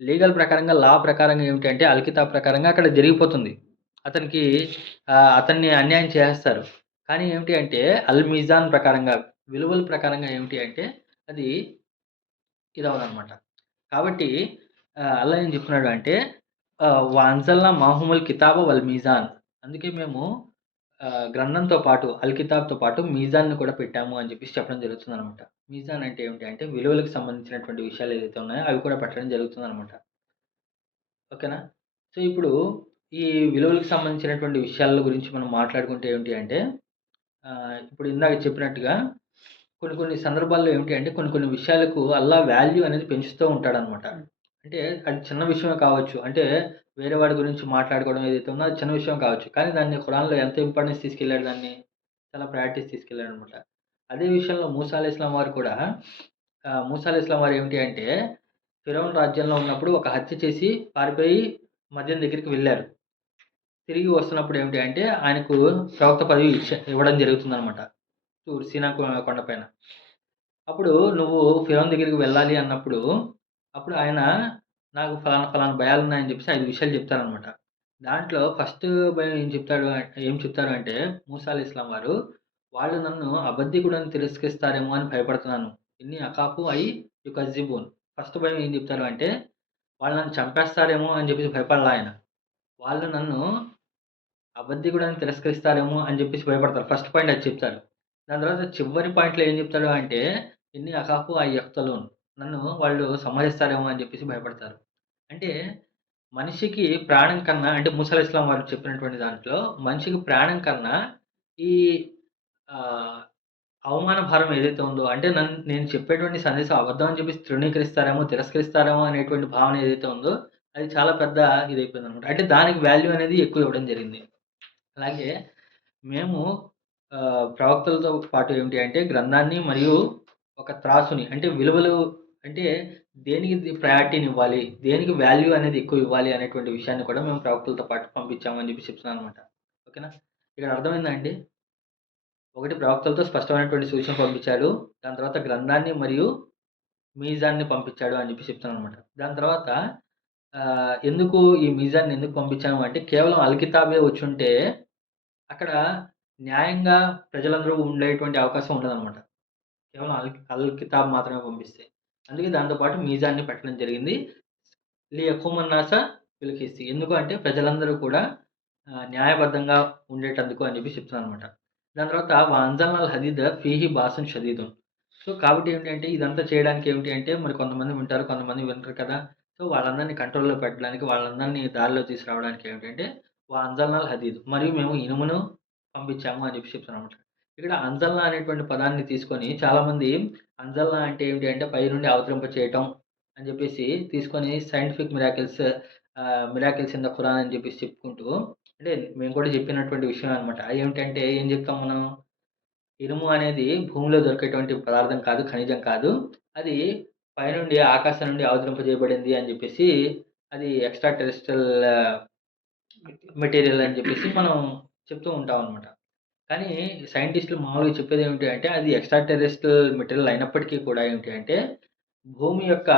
లీగల్ ప్రకారంగా లా ప్రకారంగా ఏమిటంటే అల్కితాబ్ ప్రకారంగా అక్కడ జరిగిపోతుంది. అతనికి అతన్ని అన్యాయం చేసేస్తారు. కానీ ఏమిటి అంటే అల్ మీజాన్ ప్రకారంగా విలువల ప్రకారంగా ఏమిటి అంటే అది ఇదవ్వదనమాట. కాబట్టి అల్లా ఏం చెప్తున్నాడు అంటే వాన్జల్నా మాహుముల్ కితాబ వల్ మీజాన్. అందుకే మేము గ్రంథంతో పాటు అల్ కితాబ్‌తో పాటు మీజాన్‌ని కూడా పెట్టాము అని చెప్పేసి చెప్పడం జరుగుతుందనమాట. మీజాన్ అంటే ఏమిటి అంటే విలువలకు సంబంధించినటువంటి విషయాలు ఏదైతే ఉన్నాయో అవి కూడా పెట్టడం జరుగుతుందనమాట. ఓకేనా? సో, ఇప్పుడు ఈ విలువలకు సంబంధించినటువంటి విషయాల గురించి మనం మాట్లాడుకుంటే ఏంటి అంటే ఇప్పుడు ఇందాక చెప్పినట్టుగా కొన్ని కొన్ని సందర్భాల్లో ఏమిటి అంటే కొన్ని కొన్ని విషయాలకు అల్లా వాల్యూ అనేది పెంచుతూ ఉంటాడనమాట. అంటే అది చిన్న విషయమే కావచ్చు. అంటే వేరే వాడి గురించి మాట్లాడుకోవడం ఏదైతే ఉందో అది చిన్న విషయం కావచ్చు. కానీ దాన్ని ఖురాన్‌లో ఎంత ఇంపార్టెన్స్ తీసుకెళ్ళాడు దాన్ని. చాలా ప్రయారిటీస్ తీసుకెళ్ళాడనమాట. అదే విషయంలో మూసా అలైహిస్సలాం వారు కూడా మూసా అలైహిస్సలాం వారు ఏమిటి అంటే ఫిరౌన్ రాజ్యంలో ఉన్నప్పుడు ఒక హత్య చేసి పారిపోయి మద్యం దగ్గరికి వెళ్లారు. తిరిగి వస్తున్నప్పుడు ఏమిటి అంటే ఆయనకు ప్రవక్త పదవి ఇవ్వడం జరుగుతుందనమాట. సీనా కొండపైన. అప్పుడు నువ్వు ఫిరౌన్ దగ్గరికి వెళ్ళాలి అన్నప్పుడు, అప్పుడు ఆయన నాకు ఫలానా, ఫలానా భయాలున్నాయని చెప్పేసి 5 విషయాలు చెప్తారనమాట. దాంట్లో ఫస్ట్ భయం ఏం చెప్తారు అంటే మూసా అలైహిస్సలాం వారు, వాళ్ళు నన్ను అబద్ధికుడని తిరస్కరిస్తారేమో అని భయపడుతున్నాను. ఇన్ని అఖాఫు యుకజ్జిబూన్. ఫస్ట్ భయం ఏం చెప్తారు అంటే, వాళ్ళు నన్ను చంపేస్తారేమో అని చెప్పేసి భయపడలా ఆయన. వాళ్ళు నన్ను అబద్ధికుడని తిరస్కరిస్తారేమో అని చెప్పేసి భయపడతారు. ఫస్ట్ పాయింట్ అది చెప్తారు. దాని తర్వాత చివరి పాయింట్‌లో ఏం చెప్తాడు అంటే, ఇన్ని అఖాఫు యఖ్తలూన్. నన్ను వాళ్ళు సంహరిస్తారేమో అని చెప్పేసి భయపడతారు. అంటే మనిషికి ప్రాణం కన్నా అంటే మూసా అలైహిస్సలాం వారు చెప్పినటువంటి దాంట్లో మనిషికి ప్రాణం కన్నా ఈ ఆహ్, అవమాన భారం ఏదైతే ఉందో అంటే నేను చెప్పేటువంటి సందేశం అబద్ధం అని చెప్పేసి తృణీకరిస్తారేమో, తిరస్కరిస్తారేమో అనేటువంటి భావన ఏదైతే ఉందో అది చాలా పెద్ద ఇదైపోయిందనమాట. అంటే దానికి వాల్యూ అనేది ఎక్కువ ఇవ్వడం జరిగింది. అలాగే మేము ప్రవక్తలతో పాటు ఏమిటి అంటే గ్రంథాన్ని మరియు ఒక త్రాసుని అంటే విలువలు అంటే దేనికి ప్రయారిటీనివ్వాలి, దేనికి వాల్యూ అనేది ఎక్కువ ఇవ్వాలి అనేటువంటి విషయాన్ని కూడా మేము ప్రవక్తలతో పాటు పంపించాము అని చెప్పి చెప్తున్నాననమాట. ఓకేనా? ఇక్కడ అర్థమైందా అండి? ఒకటి ప్రవక్తలతో స్పష్టమైనటువంటి సూచన పంపించాడు. దాని తర్వాత గ్రంథాన్ని మరియు మీజాన్‌ని పంపించాడు అని చెప్పి చెప్తున్నాననమాట. దాని తర్వాత ఎందుకు ఈ మీజాన్‌ని ఎందుకు పంపించాము అంటే కేవలం అల్ కితాబే వచ్చుంటే అక్కడ న్యాయంగా ప్రజలందరూ ఉండేటువంటి అవకాశం ఉండదనమాట. కేవలం అల్ కితాబ్ మాత్రమే పంపిస్తే. అందుకే దాంతో పాటు మీజాన్‌ని పెట్టడం జరిగింది. లియఖుమున్నాస బిల్ కిస్తి. ఎందుకు అంటే ప్రజలందరూ కూడా న్యాయబద్ధంగా ఉండేటందుకు అని చెప్పి చెప్తున్నాననమాట. దాని తర్వాత వఅంజల్నల్ హదీద ఫీహి బాసున్ షదీదున్. సో, కాబట్టి ఏంటంటే ఇదంతా చేయడానికి ఏమిటి అంటే మరి కొంతమంది వింటారు, కొంతమంది వినరు కదా! సో, వాళ్ళందరిని కంట్రోల్‌లో పెట్టడానికి, వాళ్ళందరిని దారిలో తీసుకురావడానికి ఏమిటంటే వఅంజల్నల్ హదీద్ మరియు మేము ఇనుమును పంపించాము అని చెప్పి చెప్తున్నామన్నమాట. ఇక్కడ అంజల్నా అనేటువంటి పదాన్ని తీసుకొని చాలామంది అంజల్నా అంటే ఏంటి అంటే పైనుండి అవతరింప చేయటం అని చెప్పేసి తీసుకొని scientific miracles in the Quran అని చెప్పేసి చెప్పుకుంటూ అంటే మేము కూడా చెప్పినటువంటి విషయం అనమాట. అదేమిటంటే ఏం చెప్తాం మనం? ఇనుము అనేది భూమిలో దొరికేటువంటి పదార్థం కాదు, ఖనిజం కాదు. అది పైనుండి ఆకాశం నుండి అవతరింపజేయబడింది అని చెప్పేసి అది ఎక్స్‌ట్రా టెరెస్ట్రియల్ మెటీరియల్ అని చెప్పేసి మనం చెప్తూ ఉంటాం అనమాట. కానీ సైంటిస్టులు మామూలుగా చెప్పేదేమిటి అంటే అది ఎక్స్‌ట్రా టెరెస్ట్రియల్ మెటీరియల్ అయినప్పటికీ కూడా ఏంటి అంటే భూమి యొక్క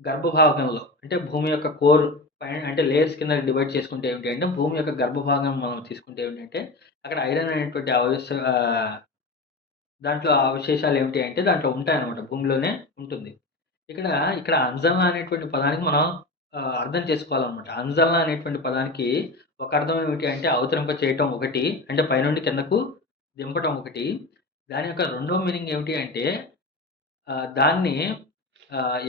గర్భభాగంలో అంటే భూమి యొక్క కోర్ పైన అంటే లేయర్స్ కింద డివైడ్ చేసుకుంటే ఏమిటి అంటే భూమి యొక్క గర్భభాగం మనం తీసుకుంటే ఏమిటంటే అక్కడ ఐరన్ అనేటువంటి దాంట్లో అవశేషాలు ఏమిటి అంటే దాంట్లో ఉంటాయన్నమాట. భూమిలోనే ఉంటుంది. ఇక్కడ, ఇక్కడ అంజల్నా అనేటువంటి పదానికి మనం అర్థం చేసుకోవాలన్నమాట. అంజల్నా అనేటువంటి పదానికి ఒక అర్థం ఏమిటి అంటే అవతరింప చేయటం ఒకటి. అంటే పైనుండి కిందకు దింపటం ఒకటి. దాని యొక్క రెండో మీనింగ్ ఏమిటి అంటే దాన్ని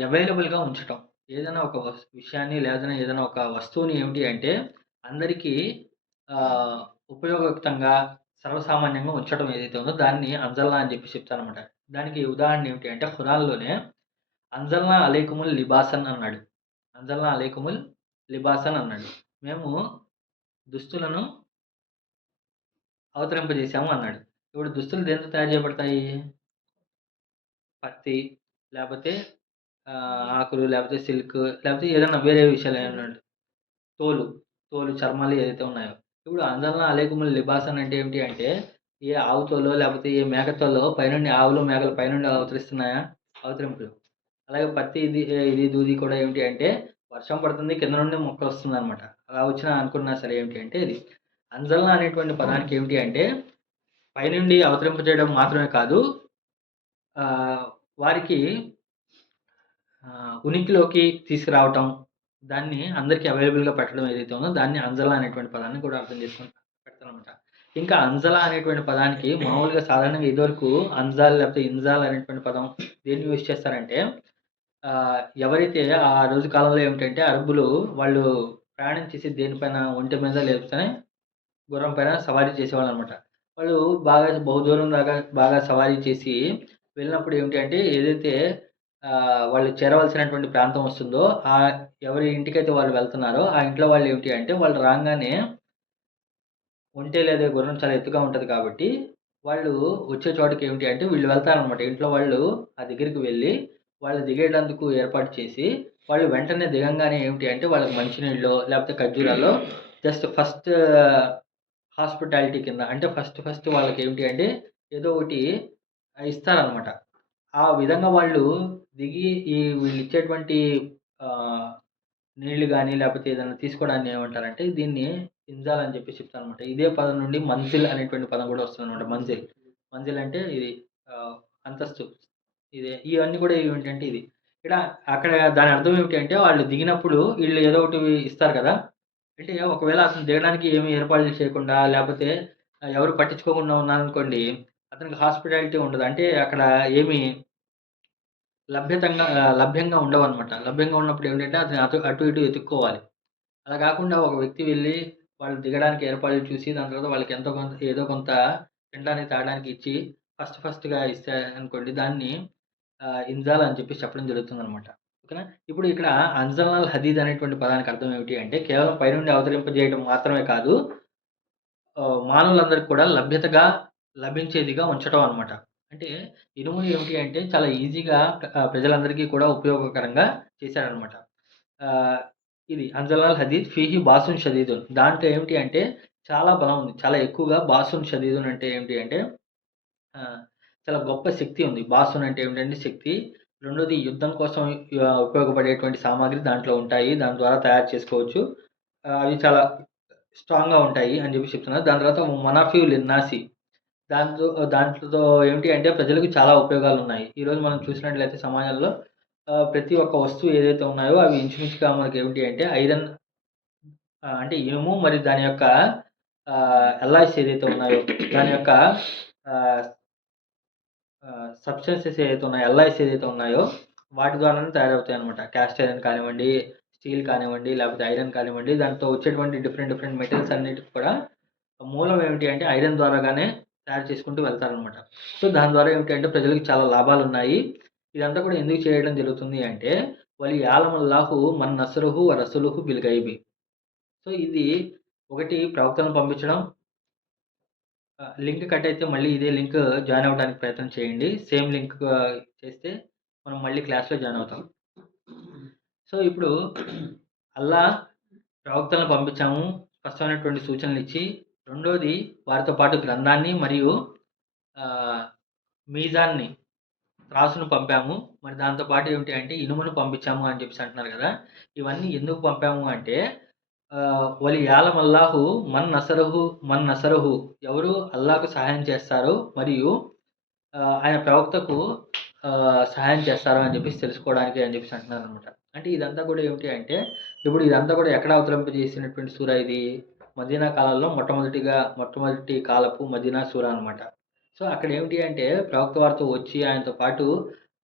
అవైలబుల్‌గా ఉంచటం. ఏదైనా ఒక విషయాన్ని లేదన్నా ఏదైనా ఒక వస్తువుని ఏమిటి అంటే అందరికీ ఉపయోగయుక్తంగా, సర్వసామాన్యంగా ఉంచడం ఏదైతే ఉందో దాన్ని అంజల్నా అని చెప్పి చెప్తారనమాట. దానికి ఉదాహరణ ఏమిటి అంటే ఖురాన్‌లోనే అంజల్నా అలైకుముల్ లిబాసన్ అన్నాడు. అంజల్నా అలైకుముల్ లిబాసన్ అన్నాడు. మేము దుస్తులను అవతరింపజేశాము అన్నాడు. ఇప్పుడు దుస్తులు దేనితో తయారు చేయబడతాయి? పత్తి, లేపోతే ఆకులు, లేపోతే సిల్క్, లేపోతే ఏదన్నా వేరే విషయాలు ఏమన్నా తోలు, చర్మాలు ఏదైతే ఉన్నాయో. ఇప్పుడు అంజల్నా అలైకుముల్ లిబాసన్ అంటే ఏమిటి అంటే, ఏ ఆవు తోలో, లేపోతే ఏ మేక తోలో పైనుండి ఆవులు, మేకలు పైనుండి అవతరిస్తున్నాయా? అవతరింపవు. అలాగే పత్తి ఇది దూది కూడా ఏమిటి అంటే, వర్షం పడుతుంది, కింద నుండి మొక్కలొస్తుందనమాట. అలా వచ్చినా అనుకున్నా సరే ఏమిటి అంటే ఇది. అంజల్నా అనేటువంటి పదానికి ఏమిటి అంటే, పైనుండి అవతరింపజేయడం మాత్రమే కాదు, వారికి ఉనికిలోకి తీసుకురావటం, దాన్ని అందరికీ అవైలబుల్‌గా పెట్టడం ఏదైతే ఉందో దాన్ని అంజలా అనేటువంటి పదాన్ని కూడా అర్థం చేసుకొని పెడతారనమాట. ఇంకా అంజలా అనేటువంటి పదానికి మామూలుగా సాధారణంగా ఇదివరకు అంజాల్ లేకపోతే ఇంజాల్ అనేటువంటి పదం దేన్ని యూజ్ చేస్తారంటే ఎవరైతే ఆ రోజు కాలంలో ఏమిటంటే అరబ్బులు వాళ్ళు ప్రయాణం చేసి దేనిపైన ఒంటె మీద లేకపోతే గుర్రం పైన సవారీ చేసేవాళ్ళనమాట. వాళ్ళు బాగా బహుదూరం దాకా బాగా సవారీ చేసి వెళ్ళినప్పుడు ఏమిటి అంటే ఏదైతే వాళ్ళు చేరవలసినటువంటి ప్రాంతం వస్తుందో, ఎవరి ఇంటికైతే వాళ్ళు వెళ్తున్నారో, ఆ ఇంట్లో వాళ్ళు ఏమిటి అంటే, వాళ్ళు రాంగానే ఒంటె లేదా గుర్రం చాలా ఎత్తుగా ఉంటది కాబట్టి, వాళ్ళు వచ్చే చోటకి ఏమిటి అంటే, వీళ్ళు వెళ్తారనమాట. ఇంట్లో వాళ్ళు ఆ దగ్గరికి వెళ్ళి, వాళ్ళు దిగేటందుకు ఏర్పాటు చేసి, వాళ్ళు వెంటనే దిగంగానే ఏమిటి అంటే, వాళ్ళకి మంచినీళ్ళో, లేకపోతే ఖర్జూరాలో జస్ట్ ఫస్ట్ హాస్పిటాలిటీ కింద అంటే ఫస్ట్ ఫస్ట్ వాళ్ళకేమిటి అంటే, ఏదో ఒకటి ఇస్తారనమాట. ఆ విధంగా వాళ్ళు దిగి వీళ్ళిచ్చేటువంటి ఆహ్, నీళ్ళు గాని, లేపోతే ఏదైనా తీసుకోవడాన్ని ఏమంటారంటే, దీన్ని ఇంజాల్ అని చెప్పి చెప్తారనమాట. ఇదే పదం నుండి మంజిల్ అనేటువంటి పదం కూడా వస్తుందనమాట. మంజిల్. మంజిల్ అంటే ఇది ఆహ్, అంతస్తు. ఇవన్నీ కూడా ఏమిటంటే ఇది. ఇక్కడ అక్కడ దాని అర్థం ఏమిటి అంటే, వాళ్ళు దిగినప్పుడు ఈళ్ళు ఏదో ఒకటి ఇస్తారు కదా! అంటే ఒకవేళ అతను దిగడానికి ఏమి ఏర్పాట్లు చేయకుండా, లేపోతే ఎవరు పట్టించుకోకుండా ఉన్నారనుకోండి, అతనికి హాస్పిటాలిటీ ఉండదు. అంటే అక్కడ ఏమి లభ్యంగా ఉండవనమాట. లభ్యంగా ఉన్నప్పుడు ఏంటంటే అతను అటు ఇటు వెతుక్కోవాలి. అలా కాకుండా ఒక వ్యక్తి వెళ్లి వాళ్ళు దిగడానికి ఏర్పాట్లు చూసి దాని తర్వాత వాళ్ళకి ఎంతో కొంత ఏదో కొంత తినడానికి, తాగడానికి ఇచ్చి ఫస్ట్‌గా ఇచ్చారనుకోండి దాన్ని ఇంజాల్ అని చెప్పేసి చెప్పడం జరుగుతుందనమాట. ఓకేనా? ఇప్పుడు ఇక్కడ అన్జల్‌నల్ హదీద్ అనేటువంటి పదానికి అర్థం ఏమిటి అంటే కేవలం పైనుండి అవతరింపజేయడం మాత్రమే కాదు, మానవులందరికి కూడా లభించేదిగా ఉంచటం అనమాట. అంటే ఇనుము ఏమిటి అంటే చాలా ఈజీగా ప్రజలందరికీ కూడా ఉపయోగకరంగా చేశాడనమాట. ఆహ్, ఇది అంజలాల్ హదీద్ ఫీహి బాసున్ షదీదున్. దాంట్లో ఏమిటి అంటే చాలా బలం ఉంది. చాలా ఎక్కువగా బాసున్ షదీదున్ అంటే ఏంటి అంటే ఆహ్, చాలా గొప్ప శక్తి ఉంది. బాసున్ అంటే ఏమిటంటే శక్తి. రెండోది యుద్ధం కోసం ఉపయోగపడేటువంటి సామాగ్రి దాంట్లో ఉంటాయి. దాని ద్వారా తయారు చేసుకోవచ్చు. అవి చాలా స్ట్రాంగ్‌గా ఉంటాయి అని చెప్పి చెప్తున్నారు. దాని తర్వాత మనాఫియు లిన్నాసి. దాంతో దాంట్లో ఏమిటి అంటే ప్రజలకు చాలా ఉపయోగాలున్నాయి. ఈరోజు మనం చూసినట్లయితే సమాజంలో ప్రతి ఒక్క వస్తువు ఏదైతే ఉన్నాయో అవి ఇంచుమించుగా మనకేమిటి అంటే ఐరన్ అంటే ఇనుము మరియు దాని యొక్క అల్లాయ్స్ ఏదైతే ఉన్నాయో దాని యొక్క ఆహ్, సబ్‌స్టెన్సెస్ ఏదైతే ఉన్నాయో, అల్లాయ్స్ ఏదైతే ఉన్నాయో వాటి ద్వారానే తయారవుతాయన్నమాట. కాస్ట్ ఐరన్ కానివ్వండి, స్టీల్ కానివ్వండి, లేకపోతే ఐరన్ కానివ్వండి, దాంతో వచ్చేటువంటి డిఫరెంట్ మెటల్స్ అన్నిటికి కూడా మూలం ఏమిటి అంటే ఐరన్ ద్వారాగానే తయారు చేసుకుంటూ వెళ్తారనమాట. సో, దాని ద్వారా ఏమిటి అంటే ప్రజలకి చాలా లాభాలున్నాయి. ఇదంతా కూడా ఎందుకు చేయడం జరుగుతుంది అంటే, యఅలమల్లాహు మన్ నసరుహు వ రసూలుహు బిల్ గైబి. సో, ఇది ఒకటి ప్రవక్తలను పంపించడం. లింక్ కట్ అయితే మళ్ళీ ఇదే లింక్ జాయిన్ అవ్వడానికి ప్రయత్నం చేయండి. సేమ్ లింక్ చేస్తే మనం మళ్ళీ క్లాస్‌లో జాయిన్ అవుతాం. సో, ఇప్పుడు అల్లా ప్రవక్తలను పంపించాము. స్పష్టమైనటువంటి సూచనలిచ్చి, రెండోది వారితో పాటు గ్రంథాన్ని మరియు ఆహ్, మీజాన్‌ని, త్రాసును పంపాము. మరి దాంతో పాటు ఏమిటి అంటే ఇనుమును పంపించాము అని చెప్పేసి అంటున్నారు గదా! ఇవన్నీ ఎందుకు పంపాము అంటే వలియాలమల్లాహు మన్ నసరహు ఎవరు అల్లాహకు సహాయం చేస్తారో మరియు ఆయన ప్రవక్తకు సహాయం చేస్తారో అని చెప్పేసి తెలుసుకోవడానికి అని చెప్పేసి అంటున్నారనమాట. అంటే ఇదంతా కూడా ఏమిటి అంటే, ఇప్పుడు ఇదంతా కూడా ఎక్కడ అవతరింపజేసినటువంటి సూర ఇది? మదీనా కాలంలో మొట్టమొదటి కాలపు మదీనా సూర అనమాట. సో, అక్కడ ఏమిటి అంటే ప్రవక్త వారితో వచ్చి ఆయనతో పాటు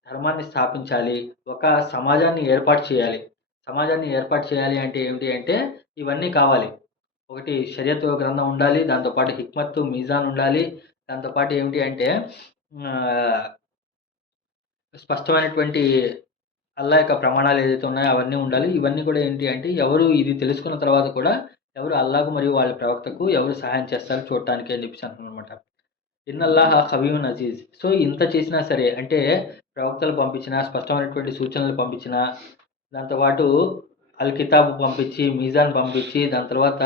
ధర్మాన్ని స్థాపించాలి. ఒక సమాజాన్ని ఏర్పాటు చేయాలి. సమాజాన్ని ఏర్పాటు చేయాలి అంటే ఏమిటి అంటే ఇవన్నీ కావాలి. ఒకటి షరియత్ గ్రంథం ఉండాలి. దాంతోపాటు హిక్మత్, మీజాన్ ఉండాలి. దాంతోపాటు ఏమిటి అంటే ఆహ్, స్పష్టమైనటువంటి అల్లా యొక్క ప్రమాణాలు ఏదైతే ఉన్నాయో అవన్నీ ఉండాలి. ఇవన్నీ కూడా ఏంటి అంటే ఎవరు ఇది తెలుసుకున్న తర్వాత కూడా ఎవరు అల్లాహకు మరియు వాళ్ళ ప్రవక్తకు ఎవరు సహాయం చేస్తారో చూడటానికి అని చెప్పేసి అంటున్నారనమాట. ఇన్నల్లాహ ఖవియ్యున్ అజీజ్. సో, ఇంత చేసినా సరే అంటే ప్రవక్తలు పంపించిన, స్పష్టమైనటువంటి సూచనలు పంపించిన, దాంతో పాటు అల్ కితాబ్ పంపించి, మీజాన్ పంపించి, దాని తర్వాత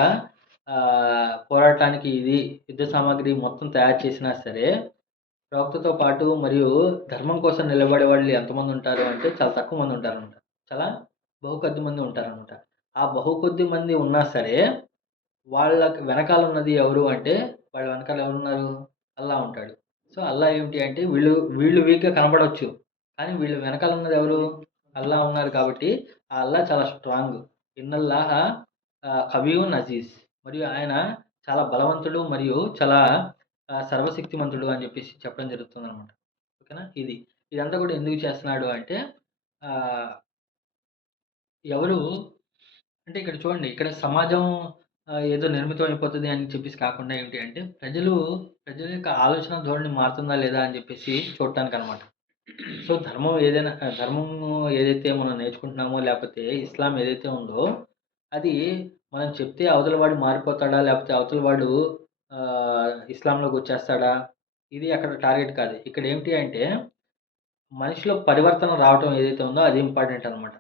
పోరాటానికి ఇది యుద్ధ సామాగ్రి మొత్తం తయారు చేసినా సరే, ప్రవక్తతో పాటు మరియు ధర్మం కోసం నిలబడే వాళ్ళు ఎంతమంది ఉంటారు అంటే చాలా తక్కువ మంది ఉంటారనమాట. చాలా బహు కొద్ది మంది ఉంటారనమాట. ఆ బహు కొద్ది మంది ఉన్నా సరే వాళ్ళకి వెనకాల ఉన్నది ఎవరు అంటే, వాళ్ళ వెనకాల ఎవరున్నారు? అల్లా ఉంటాడు. సో, అల్లా ఏమిటి అంటే వీళ్ళు వీక్‌గా కనపడొచ్చు. కానీ వీళ్ళ వెనకాల ఉన్నది ఎవరు? అల్లా ఉన్నారు కాబట్టి, ఆ అల్లా చాలా స్ట్రాంగ్. ఇన్నల్లాహ కవియున్ అజీజ్. మరియు ఆయన చాలా బలవంతుడు మరియు చాలా సర్వశక్తిమంతుడు అని చెప్పేసి చెప్పడం జరుగుతుందనమాట. ఓకేనా? ఇది. ఇదంతా కూడా ఎందుకు చేస్తున్నాడు అంటే, ఆహ్, ఎవరు అంటే ఇక్కడ చూడండి. ఇక్కడ సమాజం ఏదో నిర్మితం అయిపోతది అని చెప్పేసి కాకుండా ఏంటి అంటే, ప్రజల యొక్క ఆలోచన ధోరణి మారుతుందా లేదా అని చెప్పేసి చూడటానికనమాట. సో, ధర్మము ఏదైతే మనం నేర్చుకుంటున్నామో, లేపోతే ఇస్లాం ఏదైతే ఉందో, అది మనం చెప్తే అవతల వాడు మారిపోతాడా? లేపోతే అవతల వాడు ఇస్లాంలోకొచ్చేస్తాడా? ఇది అక్కడ టార్గెట్ కాదు. ఇక్కడేంటి అంటే, మనిషిలో పరివర్తన రావటం ఏదైతే ఉందో అది ఇంపార్టెంట్ అనమాట.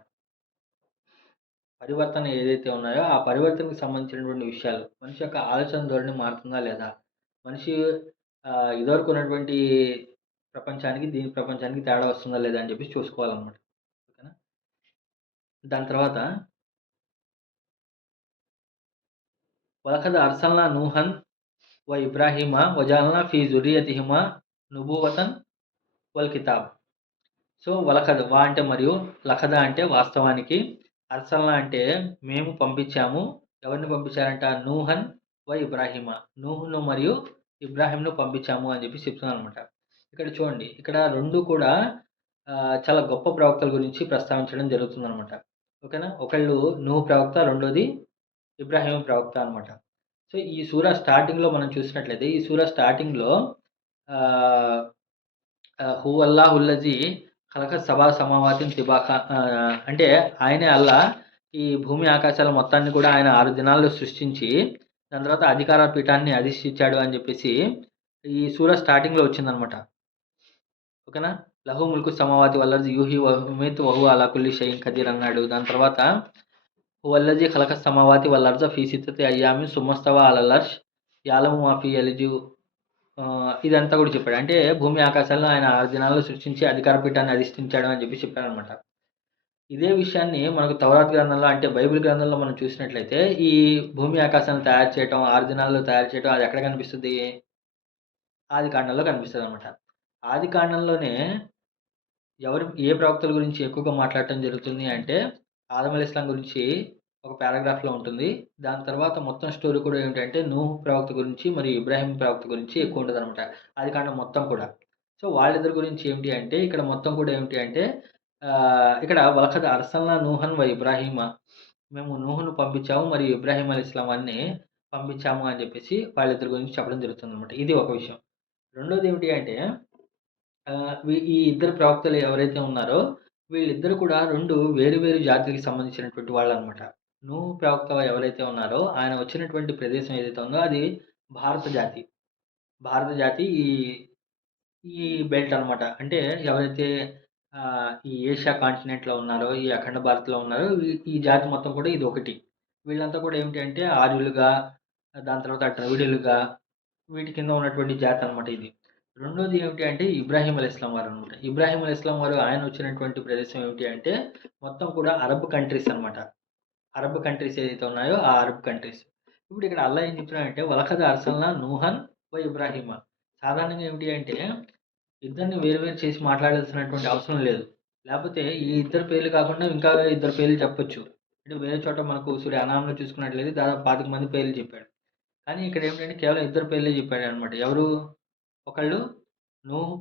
పరివర్తన ఏదైతే ఉన్నాయో, ఆ పరివర్తనకు సంబంధించినటువంటి విషయాలు. మనిషి యొక్క ఆలోచన ధోరణి మారుతుందా లేదా? మనిషి ఇదివరకు ఉన్నటువంటి దీని ప్రపంచానికి తేడా వస్తుందా లేదా అని చెప్పేసి చూసుకోవాలనమాట. ఓకేనా? దాని తర్వాత వలఖద్ అర్సల్నా నూహన్ ఇబ్రాహీమ వజాల్నా ఫీ జుర్రియతిహిమా నుబువతన్ వల్ కితాబ్. సో, వలఖద్ అంటే మరియు, లఖద అంటే వాస్తవానికి, అర్సల్నా అంటే మేము పంపించాము. ఎవరిని పంపించారంట? నూహన్ ఇబ్రాహీమ. నూహును మరియు ఇబ్రాహీంను పంపించాము అని చెప్పి చెప్తున్నాననమాట. ఇక్కడ చూడండి. ఇక్కడ 2 కూడా చాలా గొప్ప ప్రవక్తల గురించి ప్రస్తావించడం జరుగుతుందనమాట. ఓకేనా? ఒకళ్ళు నూహ్ ప్రవక్త, రెండోది ఇబ్రాహీం ప్రవక్త అనమాట. సో, ఈ సూరా స్టార్టింగ్‌లో మనం చూసినట్లయితే, ఈ సూరా స్టార్టింగ్‌లో ఆహ్, హువల్లాహుల్లజీ ఖలక సబా సమావాతిన్ తిబాకా అంటే ఆయనే అల్లా ఈ భూమి ఆకాశాల మొత్తాన్ని కూడా ఆయన 6 దినాల్లో సృష్టించి, దాని తర్వాత అధికార పీఠాన్ని అధిష్టించాడు అని చెప్పేసి ఈ సూర స్టార్టింగ్‌లో వచ్చిందనమాట. ఓకేనా? లహు ముల్కు సమావాతి వల్లర్ది యూహి వయుమీతు వహువ అలా కుల్లి షైఇన్ ఖదీర్ అన్నాడు. దాని తర్వాత హువల్లజీ ఖలక సమావాతి వల్ అర్జ ఫీ సిత్తతి అయ్యామిన్ సుమ్మస్తవా అలల్ అర్ష్ యఅలము మా ఫీ యలిజు ఇదంతా కూడా చెప్పాడు. అంటే భూమి ఆకాశాలను ఆయన 6 దినాల్లో సృష్టించి అధికార పీఠాన్ని అధిష్ఠించాడు అని చెప్పి చెప్పాడనమాట. ఇదే విషయాన్ని మనకు తౌరాత్ గ్రంథంలో అంటే బైబిల్ గ్రంథంలో మనం చూసినట్లయితే ఈ భూమి ఆకాశాలను తయారు చేయటం, 6 దినాల్లో తయారు చేయటం అది ఎక్కడ కనిపిస్తది? ఆదికాండంలో కనిపిస్తదనమాట. ఆదికాండంలోనే ఏ ప్రవక్తల గురించి ఎక్కువగా మాట్లాడటం జరుగుతుంది అంటే, ఆదం అలైహిస్సలాం గురించి ఒక పారాగ్రాఫ్‌లో ఉంటుంది. దాని తర్వాత మొత్తం స్టోరీ కూడా ఏంటంటే, నూహ్ ప్రవక్త గురించి మరియు ఇబ్రాహీం ప్రవక్త గురించి ఎక్కువ ఉంటదనమాట. ఆదికాండం మొత్తం కూడా. సో, వాళ్ళిద్దరి గురించి ఏంటి అంటే, ఇక్కడ మొత్తం కూడా ఏమిటి అంటే, ఇక్కడ వలఖద్ అర్సల్నా నూహన్ ఇబ్రాహీమ. మేము నూహును పంపించాము మరియు ఇబ్రాహీం అలైహిస్సలాం పంపించాము అని చెప్పేసి వాళ్ళిద్దరి గురించి చెప్పడం జరుగుతుందనమాట. ఇది ఒక విషయం. రెండోది ఏమిటి అంటే ఈ ఇద్దరు ప్రవక్తలు ఎవరైతే ఉన్నారో, వీళ్ళిద్దరూ కూడా 2 వేరు వేరు జాతులకి సంబంధించినటువంటి వాళ్ళనమాట. నూహ్ ప్రవక్త ఎవరైతే ఉన్నారో, ఆయన వచ్చినటువంటి ప్రదేశం ఏదైతే ఉందో అది భారత జాతి. భారత జాతి ఈ బెల్ట్ అనమాట. అంటే ఎవరైతే ఈ ఏషియా కాంటినెంట్‌లో ఉన్నారో, ఈ అఖండ భారత్‌లో ఉన్నారో, ఈ జాతి మొత్తం కూడా ఇదొకటి. వీళ్ళంతా కూడా ఏమిటి అంటే ఆర్యులుగా, దాని తర్వాత ద్రవిడులుగా వీటి కింద ఉన్నటువంటి జాతి అనమాట ఇది. రెండోది ఏమిటి అంటే ఇబ్రాహీం అలైహిస్సలాం వారనమాట. ఇబ్రాహీం అలైహిస్సలాం వారు ఆయన వచ్చినటువంటి ప్రదేశం ఏమిటి అంటే మొత్తం కూడా అరబ్ కంట్రీస్ అనమాట. అరబ్ కంట్రీస్ ఏదైతే ఉన్నాయో ఆ అరబ్ కంట్రీస్. ఇప్పుడు ఇక్కడ అల్లా ఏం చెప్తున్నాడంటే వలఖద్ అర్సల్నా నూహన్ ఇబ్రాహీమ. సాధారణంగా ఏమిటి అంటే ఇద్దరిని వేరు వేరు చేసి మాట్లాడాల్సినటువంటి అవసరం లేదు. లేపోతే ఈ ఇద్దరు పేర్లు కాకుండా ఇంకా ఇద్దరు పేర్లు చెప్పొచ్చు. అంటే వేరే చోట మనకు అనాంలో చూసుకున్నట్లయితే దాదాపు 25 మంది పేర్లు చెప్పాడు. కానీ ఇక్కడ ఏమిటంటే కేవలం ఇద్దరు పేర్లే చెప్పాడనమాట. ఎవరు? ఒకళ్ళు నూహ్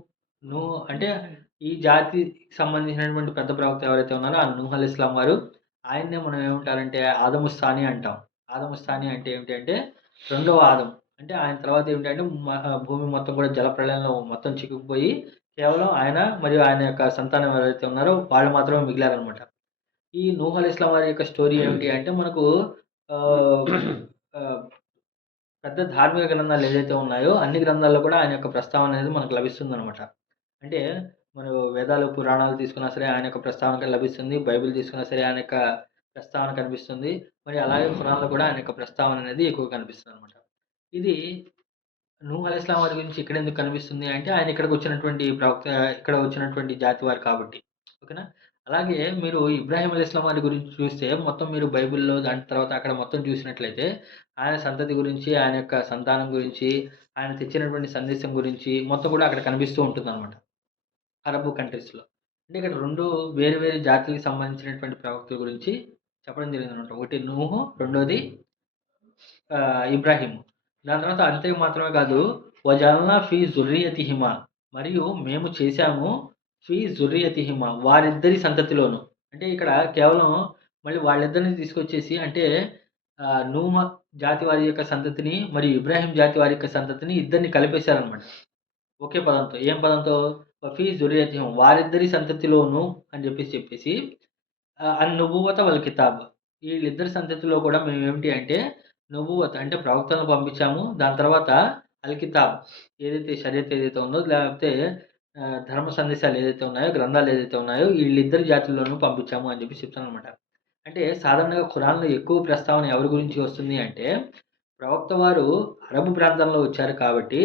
నూహ్ అంటే ఈ జాతికి సంబంధించినటువంటి పెద్ద ప్రవక్త ఎవరైతే ఉన్నారో ఆ నూహ్ అలైహిస్సలాం వారు. ఆయన్నే మనం ఏమంటారంటే ఆదము సాని అంటాం. ఆదము స్థాని అంటే ఏమిటంటే రెండవ ఆదం. అంటే ఆయన తర్వాత ఏమిటంటే భూమి మొత్తం కూడా జలప్రళయంలో మొత్తం చిక్కుకుపోయి కేవలం ఆయన మరియు ఆయన యొక్క సంతానం ఎవరైతే ఉన్నారో వాళ్ళు మాత్రమే మిగిలారనమాట. ఈ నూహ్ అలైహిస్సలాం వారి యొక్క స్టోరీ ఏమిటి అంటే మనకు ఆహ్, ఆహ్, పెద్ద ధార్మిక గ్రంథాలు ఏదైతే ఉన్నాయో అన్ని గ్రంథాల్లో కూడా ఆయన యొక్క ప్రస్తావన అనేది మనకు లభిస్తుందనమాట. అంటే మనం వేదాలు, పురాణాలు తీసుకున్నా సరే ఆయన యొక్క ప్రస్తావన లభిస్తుంది. బైబిల్ తీసుకున్నా సరే ఆయన యొక్క ప్రస్తావన కనిపిస్తుంది. మరి అలాగే ఖురాన్‌లో కూడా ఆయన యొక్క ప్రస్తావన అనేది ఎక్కువ కనిపిస్తుందనమాట. ఇది నూహ్ అలైహిస్సలాం వారి గురించి ఇక్కడెందుకు కనిపిస్తుంది అంటే, ఆయన ఇక్కడికి వచ్చినటువంటి ప్రవక్త, ఇక్కడ వచ్చినటువంటి జాతి వారు కాబట్టి. ఓకేనా? అలాగే మీరు ఇబ్రాహీం అలైహిస్సలాం వారి గురించి చూస్తే మొత్తం మీరు బైబిల్‌లో దాని తర్వాత అక్కడ మొత్తం చూసినట్లయితే, ఆయన సంతతి గురించి, ఆయన యొక్క సంతానం గురించి, ఆయన తెచ్చినటువంటి సందేశం గురించి మొత్తం కూడా అక్కడ కనిపిస్తూ ఉంటుందనమాట. అరబు కంట్రీస్‌లో. అంటే ఇక్కడ 2 వేరు వేరు జాతులకు సంబంధించినటువంటి ప్రవక్తల గురించి చెప్పడం జరిగిందనమాట. ఒకటి నూహు, రెండోది ఇబ్రాహీము. దాని తర్వాత అంతే మాత్రమే కాదు, వజల్నా ఫీ జుర్రియతిహిమా, మరియు మేము చేశాము ఫీ జుర్రియతిహిమా, వారిద్దరి సంతతిలోను. అంటే ఇక్కడ కేవలం మళ్ళీ వాళ్ళిద్దరిని తీసుకొచ్చేసి అంటే నూహ జాతి వారి యొక్క సంతతిని మరియు ఇబ్రాహీం జాతి వారి యొక్క సంతతిని ఇద్దరిని కలిపేశారనమాట. ఒకే పదంతో. ఏం పదంతో? ఫీ జుర్రియతిహిం, వారిద్దరి సంతతిలోను అని చెప్పేసి అన్-నుబువ్వత వల్ కితాబ్. వీళ్ళిద్దరి సంతతిలో కూడా మేమేమిటి అంటే నుబువ్వత్ అంటే ప్రవక్తలను పంపించాము. దాని తర్వాత అల్ కితాబ్ ఏదైతే షరియత్ ఏదైతే ఉందో లేకపోతే ధర్మ సందేశాలు ఏదైతే ఉన్నాయో, గ్రంథాలు ఏదైతే ఉన్నాయో వీళ్ళిద్దరి జాతుల్లోనూ పంపించాము అని చెప్పి చెప్తాననమాట. అంటే సాధారణంగా ఖురాన్‌లో ఎక్కువ ప్రస్తావన ఎవరి గురించి వస్తుంది అంటే, ప్రవక్త వారు అరబు ప్రాంతంలో వచ్చారు కాబట్టి,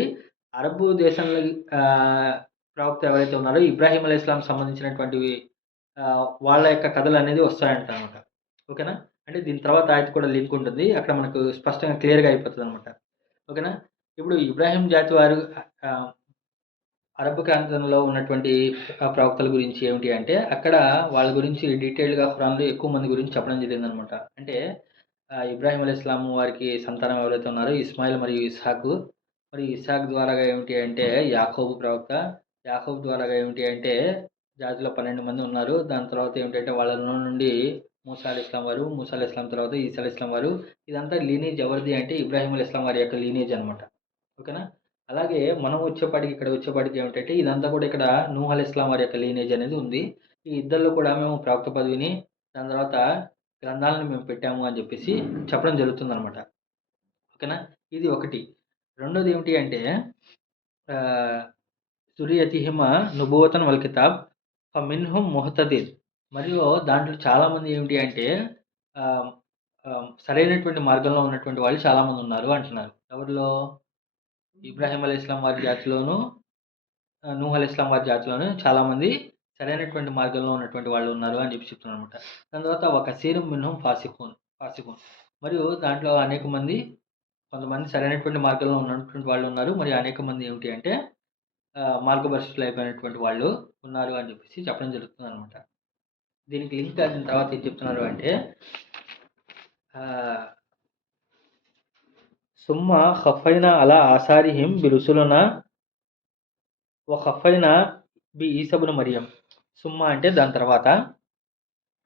అరబు దేశంలో ఆహ్, ప్రవక్త ఎవరైతే ఉన్నారో ఇబ్రాహీం అలైహిస్సలాంకి సంబంధించినటువంటివి వాళ్ళ యొక్క కథలనేది వస్తాయంటనమాట. ఓకేనా? అంటే దీని తర్వాత ఆయత కూడా లింక్ ఉంటుంది. అక్కడ మనకు స్పష్టంగా క్లియర్‌గా అయిపోతదనమాట. ఓకేనా? ఇప్పుడు ఇబ్రాహీం జాతి వారు ఆహ్, అరబ్ ప్రాంతంలో ఉన్నటువంటి ప్రవక్తల గురించి ఏమిటి అంటే, అక్కడ వాళ్ళ గురించి డీటెయిల్డ్‌గా ఖురాన్‌లో ఎక్కువ మంది గురించి చెప్పడం జరిగిందనమాట. అంటే ఇబ్రాహీం అలైహిస్సలాం వారికి సంతానం ఎవరైతే ఉన్నారో ఇస్మాయిల్ మరియు ఇస్హాకు. మరి ఇస్హాక్ ద్వారాగా ఏమిటి అంటే యాకోబు ప్రవక్త. యాకోబు ద్వారాగా ఏమిటి అంటే జాతిలో 12 మంది ఉన్నారు. దాని తర్వాత ఏమిటంటే వాళ్ళలో నుండి మూసా అలైహిస్సలాం వారు, మూసా అలైహిస్సలాం తర్వాత ఈసా అలైహిస్సలాం వారు. ఇదంతా లీనేజ్ ఎవరిది అంటే ఇబ్రాహీం అలైహిస్సలాం వారి యొక్క లీనేజ్ అనమాట. ఓకేనా? అలాగే మనం వచ్చేపాటికి ఇక్కడ వచ్చేపాటికి ఏమిటంటే ఇదంతా కూడా ఇక్కడ నూహ్ అలైహిస్సలాం వారి యొక్క లీనేజ్ అనేది ఉంది. ఈ ఇద్దరిలో కూడా మేము ప్రవక్త పదవిని, దాని తర్వాత గ్రంథాలను మేము పెట్టాము అని చెప్పేసి చెప్పడం జరుగుతుందనమాట. ఓకేనా? ఇది ఒకటి. రెండోది ఏమిటి అంటే ఆహ్, సురియతిహిమ నుబువ్వతన్ వల్ కితాబ్ ఫమిన్హుం ముహ్తదిర్, మరియు దాంట్లో చాలామంది ఏమిటి అంటే ఆహ్, సరైనటువంటి మార్గంలో ఉన్నటువంటి వాళ్ళు చాలామంది ఉన్నారు అంటున్నారు. ఎవరిలో? ఇబ్రాహీం అలైహిస్సలాం వారి జాతిలోను, నూహ్ అలైహిస్సలాం వారి జాతిలోను చాలామంది సరైనటువంటి మార్గంలో ఉన్నటువంటి వాళ్ళు ఉన్నారు అని చెప్పి చెప్తున్నారనమాట. దాని తర్వాత ఒక కసీరుం మిన్హుం ఫాసికూన్, మరియు దాంట్లో అనేక మంది, కొంతమంది సరైనటువంటి మార్గంలో ఉన్నటువంటి వాళ్ళు ఉన్నారు. మరియు అనేక మంది ఏమిటి అంటే మార్గభ్రష్టులు అయిపోయినటువంటి వాళ్ళు ఉన్నారు అని చెప్పేసి చెప్పడం జరుగుతుందనమాట. దీనికి లింక్ అయిన తర్వాత ఏం చెప్తున్నారు అంటే ఆహ్, సుమ్మ ఖఫైనా అలా ఆసారిహిం బిరుసులనా వ ఖఫైనా బి ఈసా ఇబ్ను మరియం. సుమ్మ అంటే దాని తర్వాత,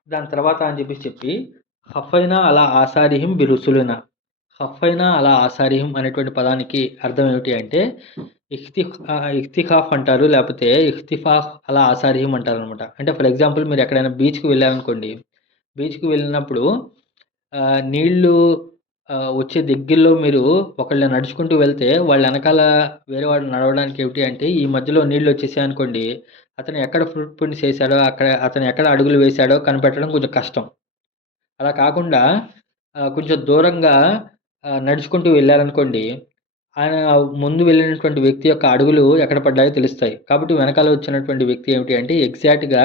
దాని తర్వాత అని చెప్పి ఖఫైనా అలా ఆసారిహిం బిరుసులినా. ఖఫైనా అలా ఆసారిహిం అనేటువంటి పదానికి అర్థం ఏమిటి అంటే ఇఖ్తిఖాఫ్ అంటారు, లేకపోతే ఇఖ్తిఫాఫ్ అలా ఆసారిహిం అంటారనమాట. అంటే ఫర్ ఎగ్జాంపుల్ మీరు ఎక్కడైనా బీచ్‌కి వెళ్ళారనుకోండి. బీచ్‌కి వెళ్ళినప్పుడు నీళ్ళు వచ్చే దగ్గరలో మీరు ఒకళ్ళు నడుచుకుంటూ వెళ్తే వాళ్ళ ఎనకాల వేరే వాళ్ళు నడవడానికి ఏమిటి అంటే ఈ మధ్యలో నీళ్ళు వచ్చేసాయనుకోండి, అతను ఎక్కడ ఫుట్ ప్రింట్స్ ఏసాడో, అక్కడ అతను ఎక్కడ అడుగులు వేశాడో కనిపెట్టడం కొంచెం కష్టం. అలా కాకుండా కొంచెం దూరంగా నడుచుకుంటూ వెళ్లారనుకోండి, ఆయన ముందు వెళ్ళినటువంటి వ్యక్తి యొక్క అడుగులు ఎక్కడ పడ్డాయో తెలుస్తాయి. కాబట్టి వెనకాల వచ్చినటువంటి వ్యక్తి ఏమిటి అంటే ఎగ్జాక్ట్‌గా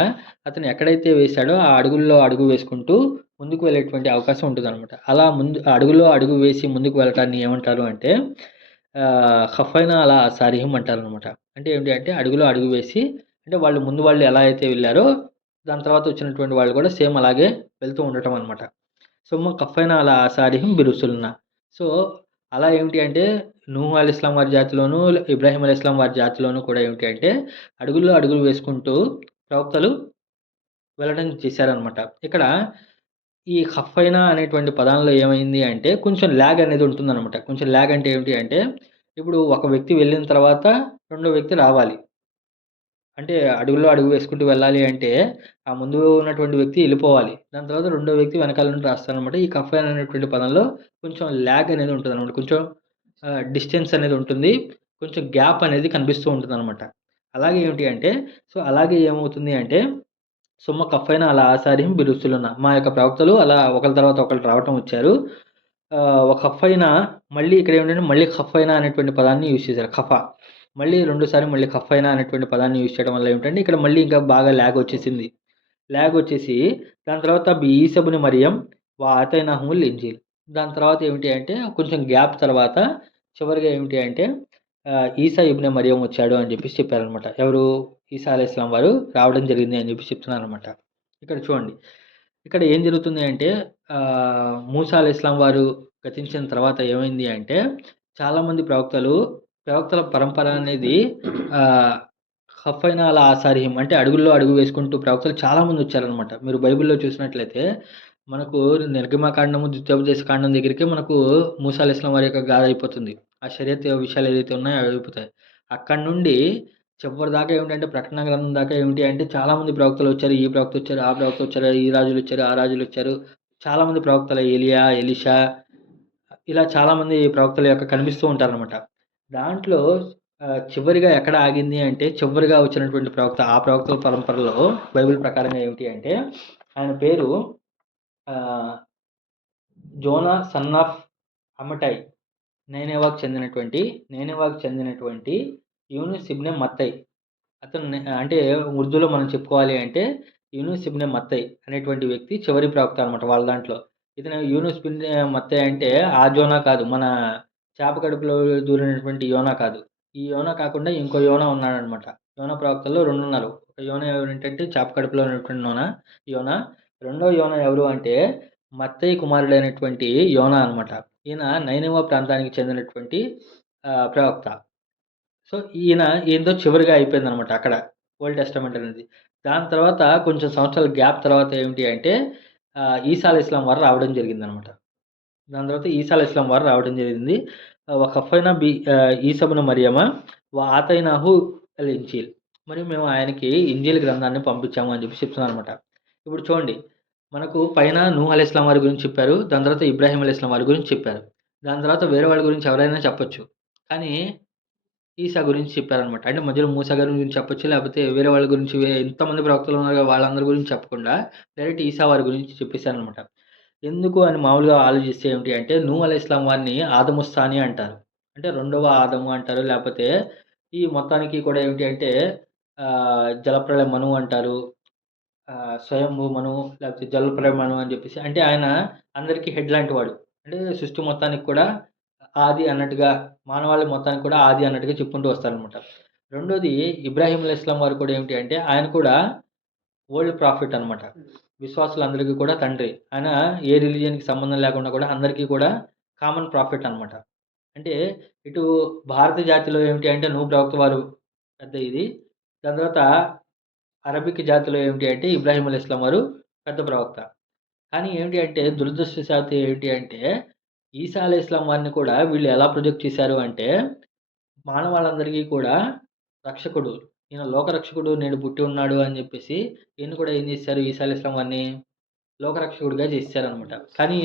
అతను ఎక్కడైతే వేశాడో ఆ అడుగుల్లో అడుగు వేసుకుంటూ ముందుకు వెళ్ళేటువంటి అవకాశం ఉంటదనమాట. అలా ముందు అడుగులో అడుగు వేసి ముందుకు వెళ్ళటాన్ని ఏమంటారు అంటే ఖఫైనా అలా సారిహిం అంటారనమాట. అంటే ఏంటి అంటే అడుగులో అడుగు వేసి, అంటే వాళ్ళు ముందు వాళ్ళు ఎలా అయితే వెళ్లారో దాని తర్వాత వచ్చినటువంటి వాళ్ళు కూడా సేమ్ అలాగే వెళ్తూ ఉండటం అనమాట. సుమ్మ కఫైనా అలా ఆసారిహిం బిరుసుల్నా. సో, అలా ఏమిటి అంటే నూహ్ అలైహిస్సలాం వారి జాతిలోను, ఇబ్రాహీం అలైహిస్సలాం వారి జాతిలోను కూడా ఏమిటి అంటే అడుగుల్లో అడుగులు వేసుకుంటూ ప్రవక్తలు వెళ్ళడం చేశారనమాట. ఇక్కడ ఈ ఖఫైనా అనేటువంటి పదంలో ఏమైంది అంటే కొంచెం ల్యాగ్ అనేది ఉంటుందనమాట. కొంచెం ల్యాగ్ అంటే ఏమిటి అంటే, ఇప్పుడు ఒక వ్యక్తి వెళ్ళిన తర్వాత రెండో వ్యక్తి రావాలి. అంటే అడుగులో అడుగు వేసుకుంటూ వెళ్ళాలి అంటే, ఆ ముందు ఉన్నటువంటి వ్యక్తి ఎళ్ళిపోవాలి. దాని తర్వాత రెండో వ్యక్తి వెనకాల నుండి రాస్తారనమాట. ఈ కఫైన్ అనేటువంటి పదంలో కొంచెం ల్యాగ్ అనేది ఉంటదనమాట. కొంచెం డిస్టెన్స్ అనేది ఉంటుంది. కొంచెం గ్యాప్ అనేది కనిపిస్తూ ఉంటుందనమాట. అలాగే ఏమిటి అంటే, సో, అలాగే ఏమవుతుంది అంటే, సుమ్మ కఫైన అలా ఆసారిహim బిరుసులున. మా యొక్క ప్రవక్తలు అలా ఒకళ్ళ తర్వాత ఒకళ్ళు రావటం వచ్చారు. ఒక ఖఫైన మళ్ళీ ఇక్కడేంటంటే మళ్ళీ ఖఫైనా అనేటువంటి పదాన్ని యూజ్ చేశారు. ఖఫా. మళ్ళీ రెండోసారి మళ్ళీ ఖఫైనా అనేటువంటి పదాన్ని యూజ్ చేయడం వల్ల ఏమిటంటే ఇక్కడ మళ్ళీ ఇంకా బాగా ల్యాగ్ వచ్చేసింది. ల్యాగ్ వచ్చేసి దాని తర్వాత ఈసా ఇబ్న్ మరియం ఆతైనాహుముల్ ఇంజీల్. దాని తర్వాత ఏమిటి అంటే కొంచెం గ్యాప్ తర్వాత చివరిగా ఏమిటి అంటే ఈసా ఇబ్న్ మరియం వచ్చాడు అని చెప్పేసి చెప్పారనమాట. ఎవరు? ఈసా అలైహిస్సలాం వారు రావడం జరిగింది అని చెప్పేసి చెప్తున్నారనమాట. ఇక్కడ చూడండి. ఇక్కడ ఏం జరుగుతుంది అంటే మూసా అలైహిస్సలాం వారు గతించిన తర్వాత ఏమైంది అంటే చాలామంది ప్రవక్తల పరంపర అనేది ఆహ్, ఖఫైనా అలా ఆసారిహిం అంటే అడుగుల్లో అడుగు వేసుకుంటూ ప్రవక్తలు చాలామంది వచ్చారనమాట. మీరు బైబిల్‌లో చూసినట్లయితే మనకు నిర్గమకాండము, ద్వితీయోపదేశ కాండం దగ్గరికే మనకు మూసా అలైహిస్సలాం వారి యొక్క గాథ అయిపోతుంది. ఆ షరియత్ విషయాలు ఏదైతే ఉన్నాయో అవి అయిపోతాయి. అక్కడి నుండి చివరి దాకా ఏమిటంటే ప్రకటన గ్రంథం దాకా ఏమిటి అంటే చాలామంది ప్రవక్తలొచ్చారు. ఈ ప్రవక్తొచ్చారు, ఆ ప్రవక్తొచ్చారు, ఈ రాజులొచ్చారు, ఆ రాజులొచ్చారు. చాలామంది ప్రవక్తలు ఎలియా, ఎలీషా ఇలా చాలామంది ప్రవక్తల యొక్క కనిపిస్తూ ఉంటారనమాట. దాంట్లో చివరిగా ఎక్కడ ఆగింది అంటే చివరిగా వచ్చినటువంటి ప్రవక్త, ఆ ప్రవక్తల పరంపరలో బైబిల్ ప్రకారంగా ఏమిటి అంటే ఆయన పేరు ఆహ్, జోనా సన్ ఆఫ్ అమటై. నైనెవాకు చెందినటువంటి యూనుస్ ఇబ్న్ మత్తై. అతను అంటే ఉర్దూలో మనం చెప్పుకోవాలి అంటే యూనుస్ ఇబ్న్ మత్తై అనేటువంటి వ్యక్తి చివరి ప్రవక్త అనమాట వాళ్ళ దాంట్లో. ఇతను యూనుస్ ఇబ్న్ మత్తై అంటే ఆ జోనా కాదు. మన చేప కడుపులో దూరినటువంటి యోనా కాదు. ఈ యోనా కాకుండా ఇంకో యోనా ఉన్నాడనమాట. యోనా ప్రవక్తల్లో 2 ఉన్నారు. ఒక యోనా ఎవరంటే చేప కడుపులో ఉన్నటువంటి యోనా. రెండో యోనా ఎవరు అంటే మత్తయి కుమారుడైనటువంటి యోనా అనమాట. ఈయన నైనెవా ప్రాంతానికి చెందినటువంటి ప్రవక్త. సో, ఈయనతో చివరిగా అయిపోయిందనమాట అక్కడ. ఓల్డ్ టెస్టమెంట్ అనేది. దాని తర్వాత కొంచెం సంవత్సరాల గ్యాప్ తర్వాత ఏమిటి అంటే ఈసా అలైహిస్సలాం వారు రావడం జరిగిందనమాట. దాని తర్వాత ఈసా అలైహిస్సలాం వారు రావడం జరిగింది. వకఫైనా ఈసా ఇబ్న్ మరియమ ఆతైనాహు అల్ ఇంజీల్. మరియు మేము ఆయనకి ఇంజీల్ గ్రంథాన్ని పంపించాము అని చెప్పి చెప్తున్నారనమాట. ఇప్పుడు చూడండి. మనకు పైన నూహ్ అలైహిస్సలాం వారి గురించి చెప్పారు. దాని తర్వాత ఇబ్రాహీం అలైహిస్సలాం వారి గురించి చెప్పారు. దాని తర్వాత వేరే వాళ్ళ గురించి ఎవరైనా చెప్పొచ్చు. కానీ ఈసా గురించి చెప్పారనమాట. అంటే మధ్యలో మూసా గారి గురించి చెప్పొచ్చు. లేకపోతే వేరే వాళ్ళ గురించి ఎంతమంది ప్రవక్తలు ఉన్నారు కదా! వాళ్ళందరి గురించి చెప్పకుండా డైరెక్ట్ ఈసా వారి గురించి చెప్పేసారనమాట. ఎందుకు అని మామూలుగా ఆలోచిస్తే ఏమిటి అంటే నూహ్ అలైహిస్సలాం వారిని ఆదముస్సాని అంటారు. అంటే రెండవ ఆదము అంటారు. లేకపోతే ఈ మొత్తానికి కూడా ఏమిటి అంటే జలప్రళయ మనువు అంటారు. స్వయంభూ మనువు లేకపోతే జలప్రళయ మనువు అని చెప్పేసి అంటే ఆయన అందరికీ హెడ్ లాంటి వాడు. అంటే సృష్టి మొత్తానికి కూడా ఆది అన్నట్టుగా మానవాళి మొత్తానికి కూడా ఆది అన్నట్టుగా చెప్పుకుంటూ వస్తారనమాట. రెండోది ఇబ్రాహీం అలైహిస్సలాం వారు కూడా ఏమిటి అంటే ఆయన కూడా ఓల్డ్ ప్రాఫిట్ అనమాట. విశ్వాసులందరికీ కూడా తండ్రి. ఆయన ఏ రిలిజియన్‌కి సంబంధం లేకుండా కూడా అందరికీ కూడా కామన్ ప్రాఫిట్ అనమాట. అంటే ఇటు భారత జాతిలో ఏమిటి అంటే నూహ్ ప్రవక్త వారు పెద్ద ఇది. దాని తర్వాత అరబిక్ జాతిలో ఏమిటి అంటే ఇబ్రాహీం అలైహిస్సలాం వారు పెద్ద ప్రవక్త. కానీ ఏంటి అంటే దురదృష్టవశాత్తు ఏంటి అంటే ఈసా అలైహిస్సలాం వారిని కూడా వీళ్ళు ఎలా ప్రొజెక్ట్ చేశారు అంటే మానవాళందరికీ కూడా రక్షకుడు. ఈయన లోక రక్షకుడు నేడు పుట్టి ఉన్నాడు అని జెప్పేసి ఈయన్ని కూడా ఏం జేశారు ఈసా అలైహిస్సలాం వారిని లోకరక్షకుడిగా చేసేసారనమాట. కానీ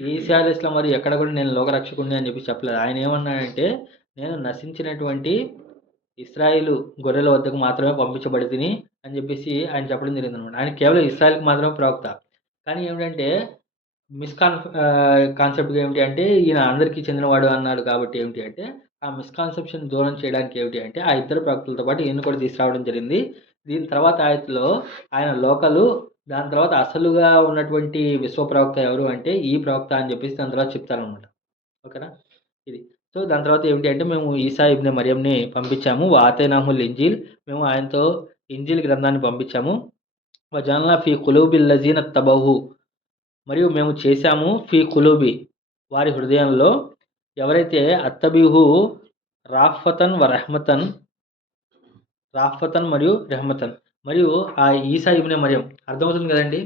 ఈసా అలైహిస్సలాం వారు ఎక్కడ కూడా నేను లోకరక్షకుడిని అని చెప్పి చెప్పలేదు. ఆయన ఏమన్నాడంటే నేను నశించినటువంటి ఇశ్రాయేలు గొర్రెల వద్దకు మాత్రమే పంపించబడితిని అని జెప్పేసి ఆయన చెప్పడం జరిగిందనమాట. ఆయన కేవలం ఇశ్రాయేల్‌కి మాత్రమే ప్రవక్త. కానీ ఏమిటంటే కాన్సెప్ట్‌గా ఏమిటి అంటే ఈయన అందరికీ చెందినవాడు అన్నాడు కాబట్టి ఏమిటి అంటే ఆ మిస్‌కాన్సెప్షన్ దూరం చేయడానికి ఏమిటి అంటే ఆ ఇద్దరు ప్రవక్తలతో పాటు ఈయన్ని కూడా తీసుకురావడం జరిగింది. దీని తర్వాత ఆయతలో ఆయన లోకలు దాని తర్వాత అసలుగా ఉన్నటువంటి విశ్వ ప్రవక్త ఎవరు అంటే ఈ ప్రవక్త అని చెప్పేసి దాని తర్వాత చెప్తారనమాట. ఓకేనా? ఇది. సో, దాని తర్వాత ఏమిటి అంటే మేము ఈసా ఇబ్న్ మరియంని పంపించాము. ఆతైనాహుల్ ఇంజీల్. మేము ఆయనతో ఇంజీల్ గ్రంథాన్ని పంపించాము. వజఅల్నా ఫీ ఖులూబిల్ లజీన తబౌహు. మరియు మేము చేశాము ఫీ ఖులూబి వారి హృదయంలో ఎవరైతే అత్తబిహు రాఫతన్ వ రహ్మతన్ రాఫతన్ మరియు రెహ్మతన్ మరియు ఆ ఈసా ఇబ్న్ మరియం అర్థమవుతుంది కదండీ!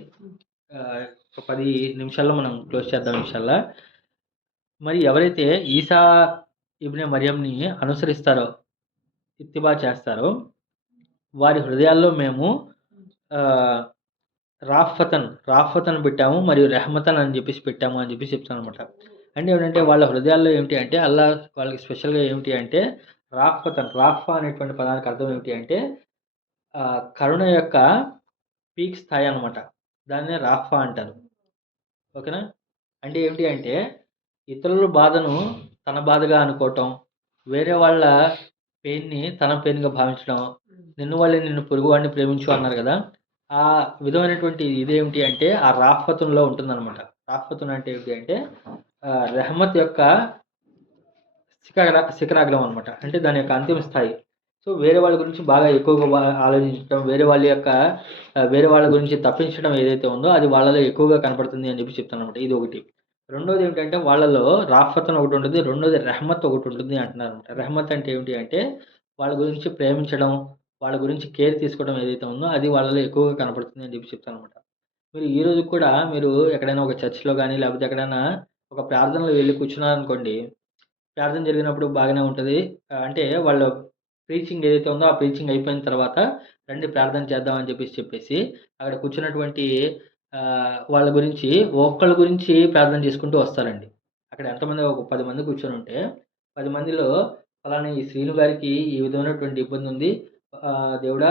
ఒక 10 నిమిషాల్లో మనం క్లోజ్ చేద్దాం ఇన్షాల్లా. మరి ఎవరైతే ఈసా ఇబ్నే మరియంని అనుసరిస్తారో, ఇత్తిబా చేస్తారో, వారి హృదయాల్లో మేము ఆహ్, రాఫతన్ పెట్టాము మరియు రెహమతన్ అని చెప్పేసి పెట్టాము అని చెప్పేసి చెప్తాననమాట. అంటే ఏంటంటే వాళ్ళ హృదయాల్లో ఏమిటి అంటే అల్లా వాళ్ళకి స్పెషల్‌గా ఏమిటి అంటే రాఫా అనేటువంటి పదానికి అర్థం ఏమిటి అంటే కరుణ యొక్క పీక్ స్థాయి అనమాట. దాన్నే రాఫా అంటారు. ఓకేనా? అంటే ఏమిటి అంటే ఇతరుల బాధను తన బాధగా అనుకోవటం, వేరే వాళ్ళ పెయిన్‌ని తన పెయిన్‌గా భావించడం, నిన్ను వల్లే నిన్ను పొరుగువాడిని ప్రేమించు అన్నారు గదా! ఆ విధమైనటువంటి ఇదేమిటి అంటే ఆ రాఫతున్‌లో ఉంటుందనమాట. రాఫతున్ అంటే ఏంటి అంటే రెహమత్ యొక్క శిఖరాగ్రం అనమాట. అంటే దాని యొక్క అంతిమ స్థాయి. సో, వేరే వాళ్ళ గురించి బాగా ఎక్కువగా ఆలోచించడం, వేరే వాళ్ళ గురించి తప్పించడం ఏదైతే ఉందో అది వాళ్ళలో ఎక్కువగా కనపడుతుంది అని చెప్పి చెప్తాననమాట. ఇదొకటి. రెండోది ఏమిటంటే వాళ్ళలో రాఫత్ అని ఒకటుంటుంది. రెండోది రెహమత్ ఒకటుంటుంది అంటున్నారనమాట. రెహమత్ అంటే ఏమిటి అంటే వాళ్ళ గురించి ప్రేమించడం, వాళ్ళ గురించి కేర్ తీసుకోవడం ఏదైతే ఉందో అది వాళ్ళలో ఎక్కువగా కనపడుతుంది అని చెప్పి చెప్తాననమాట. మీరు ఈ రోజు కూడా మీరు ఎక్కడైనా ఒక చర్చ్‌లో గాని, లేకపోతే ఎక్కడైనా ఒక ప్రార్థనలో వెళ్లి కూర్చున్నారనుకోండి, ప్రార్థన జరిగినప్పుడు బాగానే ఉంటది. అంటే వాళ్ళు ప్రీచింగ్ ఏదైతే ఉందో, ఆ ప్రీచింగ్ అయిపోయిన తర్వాత రండి ప్రార్థన చేద్దాం అని చెప్పేసి అక్కడ కూర్చున్నటువంటి వాళ్ళ గురించి ఒక్కళ్ళ గురించి ప్రార్థన చేసుకుంటూ వస్తారండి. అక్కడ ఎంతమంది ఒక 10 మంది కూర్చొనుంటే, 10 మందిలో ఫలానా ఈ శ్రీను గారికి ఈ విధమైనటువంటి ఇబ్బందుంది. దేవుడా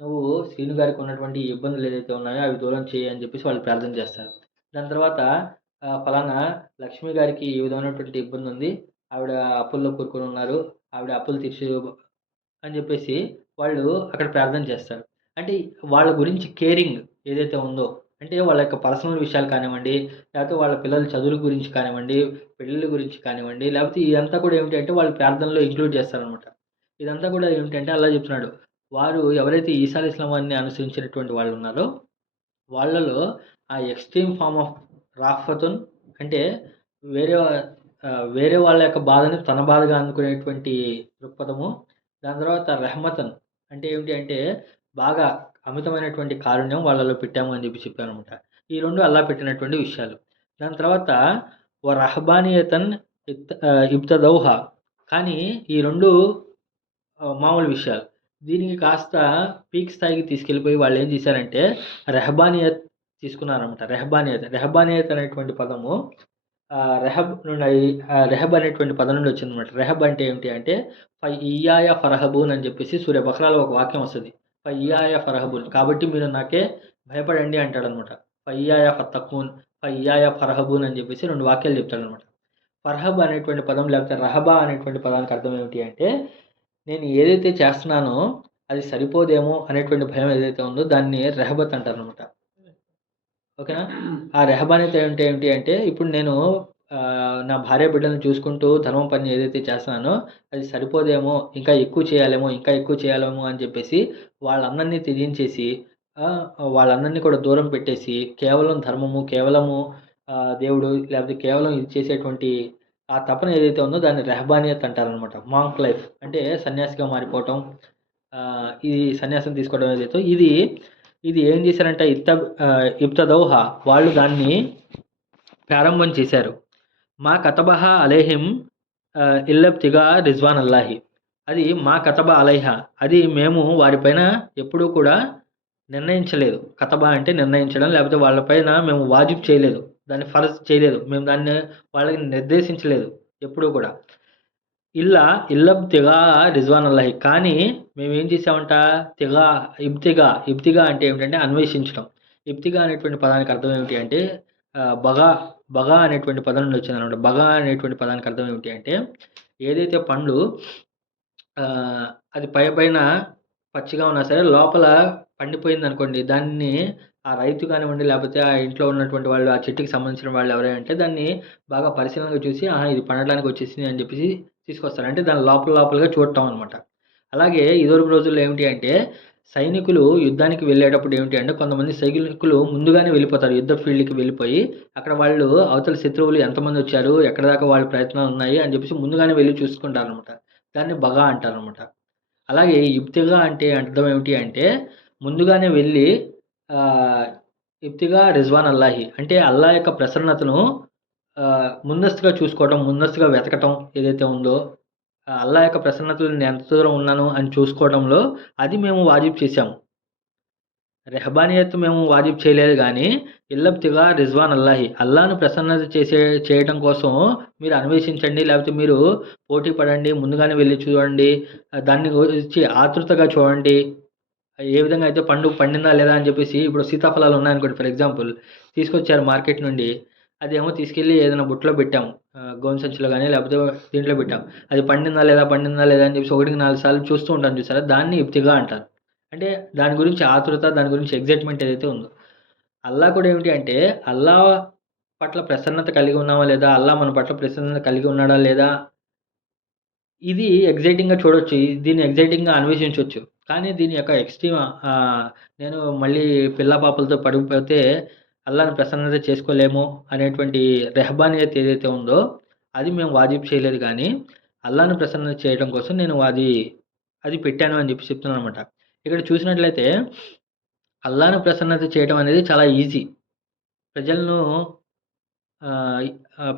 నువ్వు శ్రీను గారికి ఉన్నటువంటి ఈ ఇబ్బందులు ఏదైతే ఉన్నాయో అవి దూరం చేయి అని చెప్పేసి వాళ్ళు ప్రార్థన చేస్తారు. దాని తర్వాత ఫలానా లక్ష్మి గారికి ఈ విధమైనటువంటి ఇబ్బందుంది. ఆవిడ అప్పుల్లో కూరుకొనున్నారు. ఆవిడ అప్పులు అని జెప్పేసి వాళ్ళు అక్కడ ప్రార్థన చేస్తారు. అంటే వాళ్ళ గురించి కేరింగ్ ఏదైతే ఉందో, అంటే వాళ్ళ యొక్క పర్సనల్ విషయాలు కానివ్వండి, లేకపోతే వాళ్ళ పిల్లల చదువుల గురించి కానివ్వండి, పెళ్ళిళ్ళ గురించి కానివ్వండి, లేకపోతే ఇదంతా కూడా ఏమిటి అంటే వాళ్ళు ప్రార్థనలో ఇంక్లూడ్ చేస్తారనమాట. ఇదంతా కూడా ఏమిటంటే అల్లా చెప్తున్నాడు. వారు ఎవరైతే ఈసా అలైహిస్ సలాంని అనుసరించినటువంటి వాళ్ళున్నారో, వాళ్ళలో ఆ ఎక్స్‌ట్రీమ్ ఫార్మ్ ఆఫ్ రాఫతున్ అంటే వేరే వా వేరే వాళ్ళ యొక్క బాధని తన బాధగా అనుకునేటువంటి దృక్పథము. దాని తర్వాత రెహ్మతన్ అంటే ఏమిటి అంటే బాగా అమితమైనటువంటి కారుణ్యం వాళ్ళలో పెట్టాము అని చెప్పి చెప్పాననమాట. ఈ 2 అల్లా పెట్టినటువంటి విషయాలు. దాని తర్వాత రహబానియతన్ ఇబ్తదౌహా కానీ ఈ 2 మామూలు విషయాలు. దీనికి కాస్త పీక్ స్థాయికి తీసుకెళ్ళిపోయి వాళ్ళేం చేశారంటే రెహబానియత్ తీసుకున్నారనమాట. రెహబానియత్ అనేటువంటి పదము రెహబ్ అనేటువంటి పదం నుండి వచ్చిందనమాట. రెహబ్ అంటే ఏమిటి అంటే ఇయ్యాయ ఫరహబూన్ అని చెప్పేసి సూర్య బకరాలో ఒక వాక్యం వస్తది. ఇయ్యాయ ఫరహబూన్ కాబట్టి మీరు నాకే భయపడండి అంటాడనమాట. ఇయ్యాయ ఫత్తఖూన్, ఇయ్యాయ ఫరహబూన్ అని చెప్పేసి 2 వాక్యాలు చెప్తాడనమాట. ఫర్హబ్ అనేటువంటి పదం లేకపోతే రహబా అనేటువంటి పదానికి అర్థం ఏమిటి అంటే నేను ఏదైతే చేస్తున్నానో అది సరిపోదేమో అనేటువంటి భయం ఏదైతే ఉందో దాన్ని రెహబత్ అంటారనమాట. ఓకేనా? ఆ రెహబానియత అంటే ఏంటి అంటే ఇప్పుడు నేను నా భార్య బిడ్డలను చూసుకుంటూ ధర్మం పని ఏదైతే చేస్తున్నానో అది సరిపోదేమో, ఇంకా ఎక్కువ చేయాలేమో అని చెప్పేసి వాళ్ళందరినీ త్యజించేసి వాళ్ళందరినీ కూడా దూరం పెట్టేసి కేవలం ధర్మము, కేవలము దేవుడు లేకపోతే కేవలం ఇది చేసేటువంటి ఆ తపన ఏదైతే ఉందో దాన్ని రెహబానియత్ అంటారనమాట. మాంక్ లైఫ్ అంటే సన్యాసిగా మారిపోవటం. ఈ సన్యాసం తీసుకోవడం ఏదైతే ఇది ఏం చేశారంటే ఇబ్తదౌహా వాళ్ళు దాన్ని ప్రారంభం చేశారు. మా కతబహ అలైహిం ఇల్లబ్తిగా రిజ్వాన్ అల్లాహి అది మా కతబ అలైహా అది మేము వారిపైన ఎప్పుడూ కూడా నిర్ణయించలేదు. కతబా అంటే నిర్ణయించడం లేకపోతే వాళ్ళపైన మేము వాజిబ్ చేయలేదు. దాన్ని ఫర్జ్ చేయలేదు. మేము దాన్ని వాళ్ళకి నిర్దేశించలేదు ఎప్పుడూ కూడా. ఇల్లబ్తిగా రిజ్వాన్ అల్లాహి కానీ మేమేం చేసామంట ఇబ్తిగా అంటే ఏమిటంటే అన్వేషించడం. ఇబ్తిగా అనేటువంటి పదానికి అర్థం ఏమిటి అంటే బగా బగా అనేటువంటి పదం నుండి వచ్చిందనమాట. బగా అనేటువంటి పదానికి అర్థం ఏమిటి అంటే ఏదైతే పండు అది పైన పచ్చిగా ఉన్నా సరే లోపల పండిపోయిందనుకోండి దాన్ని ఆ రైతు కానివ్వండి లేకపోతే ఆ ఇంట్లో ఉన్నటువంటి వాళ్ళు ఆ చెట్టుకి సంబంధించిన వాళ్ళు ఎవరైనా అంటే దాన్ని బాగా పరిశీలనగా చూసి ఇది పండడానికి వచ్చేసింది అని చెప్పేసి తీసుకొస్తారు. అంటే దాన్ని లోపలగా చూడటం అనమాట. అలాగే ఇదివరకు రోజుల్లో ఏమిటి అంటే సైనికులు యుద్ధానికి వెళ్ళేటప్పుడు ఏమిటి అంటే కొంతమంది సైనికులు ముందుగానే వెళ్ళిపోతారు. యుద్ధ ఫీల్డ్‌కి వెళ్ళిపోయి అక్కడ వాళ్ళు అవతల శత్రువులు ఎంతమంది వచ్చారు, ఎక్కడి దాకా వాళ్ళ ప్రయత్నాలు ఉన్నాయి అని చెప్పేసి ముందుగానే వెళ్లి చూసుకుంటారనమాట. దాన్ని బగా అంటారనమాట. అలాగే ఇబ్తిగా అంటే అర్థం ఏమిటి అంటే ముందుగానే వెళ్ళి ఇబ్తిగా రిజ్వాన్ అల్లాహి. అంటే అల్లా యొక్క ప్రసన్నతను ముందస్తుగా చూసుకోవటం, ముందస్తుగా వెతకటం ఏదైతే ఉందో, అల్లా యొక్క ప్రసన్నతలో నేను ఎంత దూరం ఉన్నాను అని చూసుకోవడంలో అది మేము వాజిబ్ చేశాము. రెహబానియత్ మేము వాజిబ్ చేయలేదు గానీ, ఇల్లబ్తిగా రిజ్వాన్ అల్లాహి. అల్లాను ప్రసన్నత చేయటం కోసం మీరు అన్వేషించండి. లేకపోతే మీరు పోటీ పడండి. ముందుగానే వెళ్లి చూడండి. దాన్ని గురించి ఆతృతగా చూడండి. ఏ విధంగా అయితే పండు పండిందా లేదా అని చెప్పేసి ఇప్పుడు సీతాఫలాలు ఉన్నాయనుకోండి ఫర్ ఎగ్జాంపుల్. తీసుకొచ్చారు మార్కెట్ నుండి. అదేమో తీసుకెళ్ళి ఏదైనా బుట్టలో పెట్టాము. గోను సంచిలో గాని లేకపోతే దీంట్లో పెట్టాం. అది పండిందా లేదా, పండిందా లేదా అని చెప్పేసి ఒకటికి 4 సార్లు చూస్తూ ఉంటాం చూసారా? దాన్ని ఇబ్తిగా అంటారు. అంటే దాని గురించి ఆతృత, దాని గురించి ఎక్సైట్‌మెంట్ ఏదైతే ఉందో. అల్లా కూడా ఏమిటి అంటే, అల్లా పట్ల ప్రసన్నత కలిగి ఉన్నామా లేదా, అల్లా మన పట్ల ప్రసన్నత కలిగి ఉన్నాడా లేదా, ఇది ఎక్సైటింగ్‌గా చూడొచ్చు. దీన్ని ఎక్సైటింగ్‌గా అన్వేషించొచ్చు. కానీ దీని యొక్క ఎక్స్‌ట్రీమ్ నేను మళ్ళీ పిల్లా పాపలతో పడిపోతే అల్లాని ప్రసన్నత చేసుకోలేము అనేటువంటి రెహబానియత్ ఏదైతే ఉందో, అది మేము వాజిబ్ చేయలేదు గానీ, అల్లాని ప్రసన్నత చేయడం కోసం నేను అది పెట్టాను అని చెప్పి చెప్తున్నాననమాట. ఇక్కడ చూసినట్లయితే అల్లాను ప్రసన్నత చేయడం అనేది చాలా ఈజీ. ప్రజలను ఆహ్,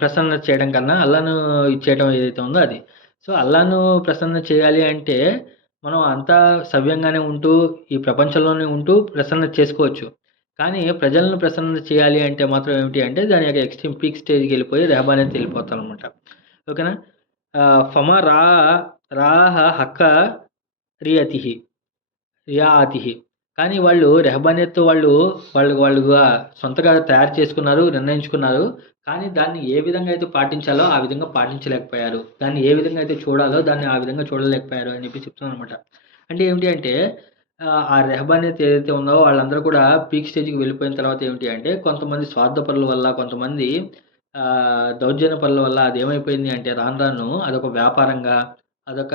ప్రసన్నత చేయడం కన్నా అల్లాను ఇచ్చేయడం ఏదైతే ఉందో అది. సో, అల్లాను ప్రసన్న చేయాలి అంటే మనం అంతా సవ్యంగానే ఉంటూ, ఈ ప్రపంచంలోనే ఉంటూ ప్రసన్నత చేసుకోవచ్చు. కానీ ప్రజలను ప్రసన్నత చేయాలి అంటే మాత్రం ఏమిటి అంటే దాని యొక్క ఎక్స్‌ట్రీమ్ పీక్ స్టేజ్‌కెళ్ళిపోయి రెహబానియత్ ఎళ్ళిపోతామనమాట. ఓకేనా? ఫమా రాహ హక్క రియతిహి. రియాతిహి. కానీ వాళ్ళు రెహబానియత్ వాళ్ళుగా సొంతగా తయారు చేసుకున్నారు, నిర్ణయించుకున్నారు. కానీ దాన్ని ఏ విధంగా అయితే పాటించాలో ఆ విధంగా పాటించలేకపోయారు. దాన్ని ఏ విధంగా అయితే చూడాలో దాన్ని ఆ విధంగా చూడలేకపోయారు అని చెప్పి చెప్తున్నాననమాట. అంటే ఏమిటి అంటే ఆ రెహబానియత్ ఏదైతే ఉందో వాళ్ళందరూ కూడా పీక్ స్టేజ్‌కి వెళ్ళిపోయిన తర్వాత ఏమిటి అంటే కొంతమంది స్వార్థపరుల వల్ల, కొంతమంది దౌర్జన్యపరుల వల్ల అదేమైపోయింది అంటే రాను రాను అదొక వ్యాపారంగా, అదొక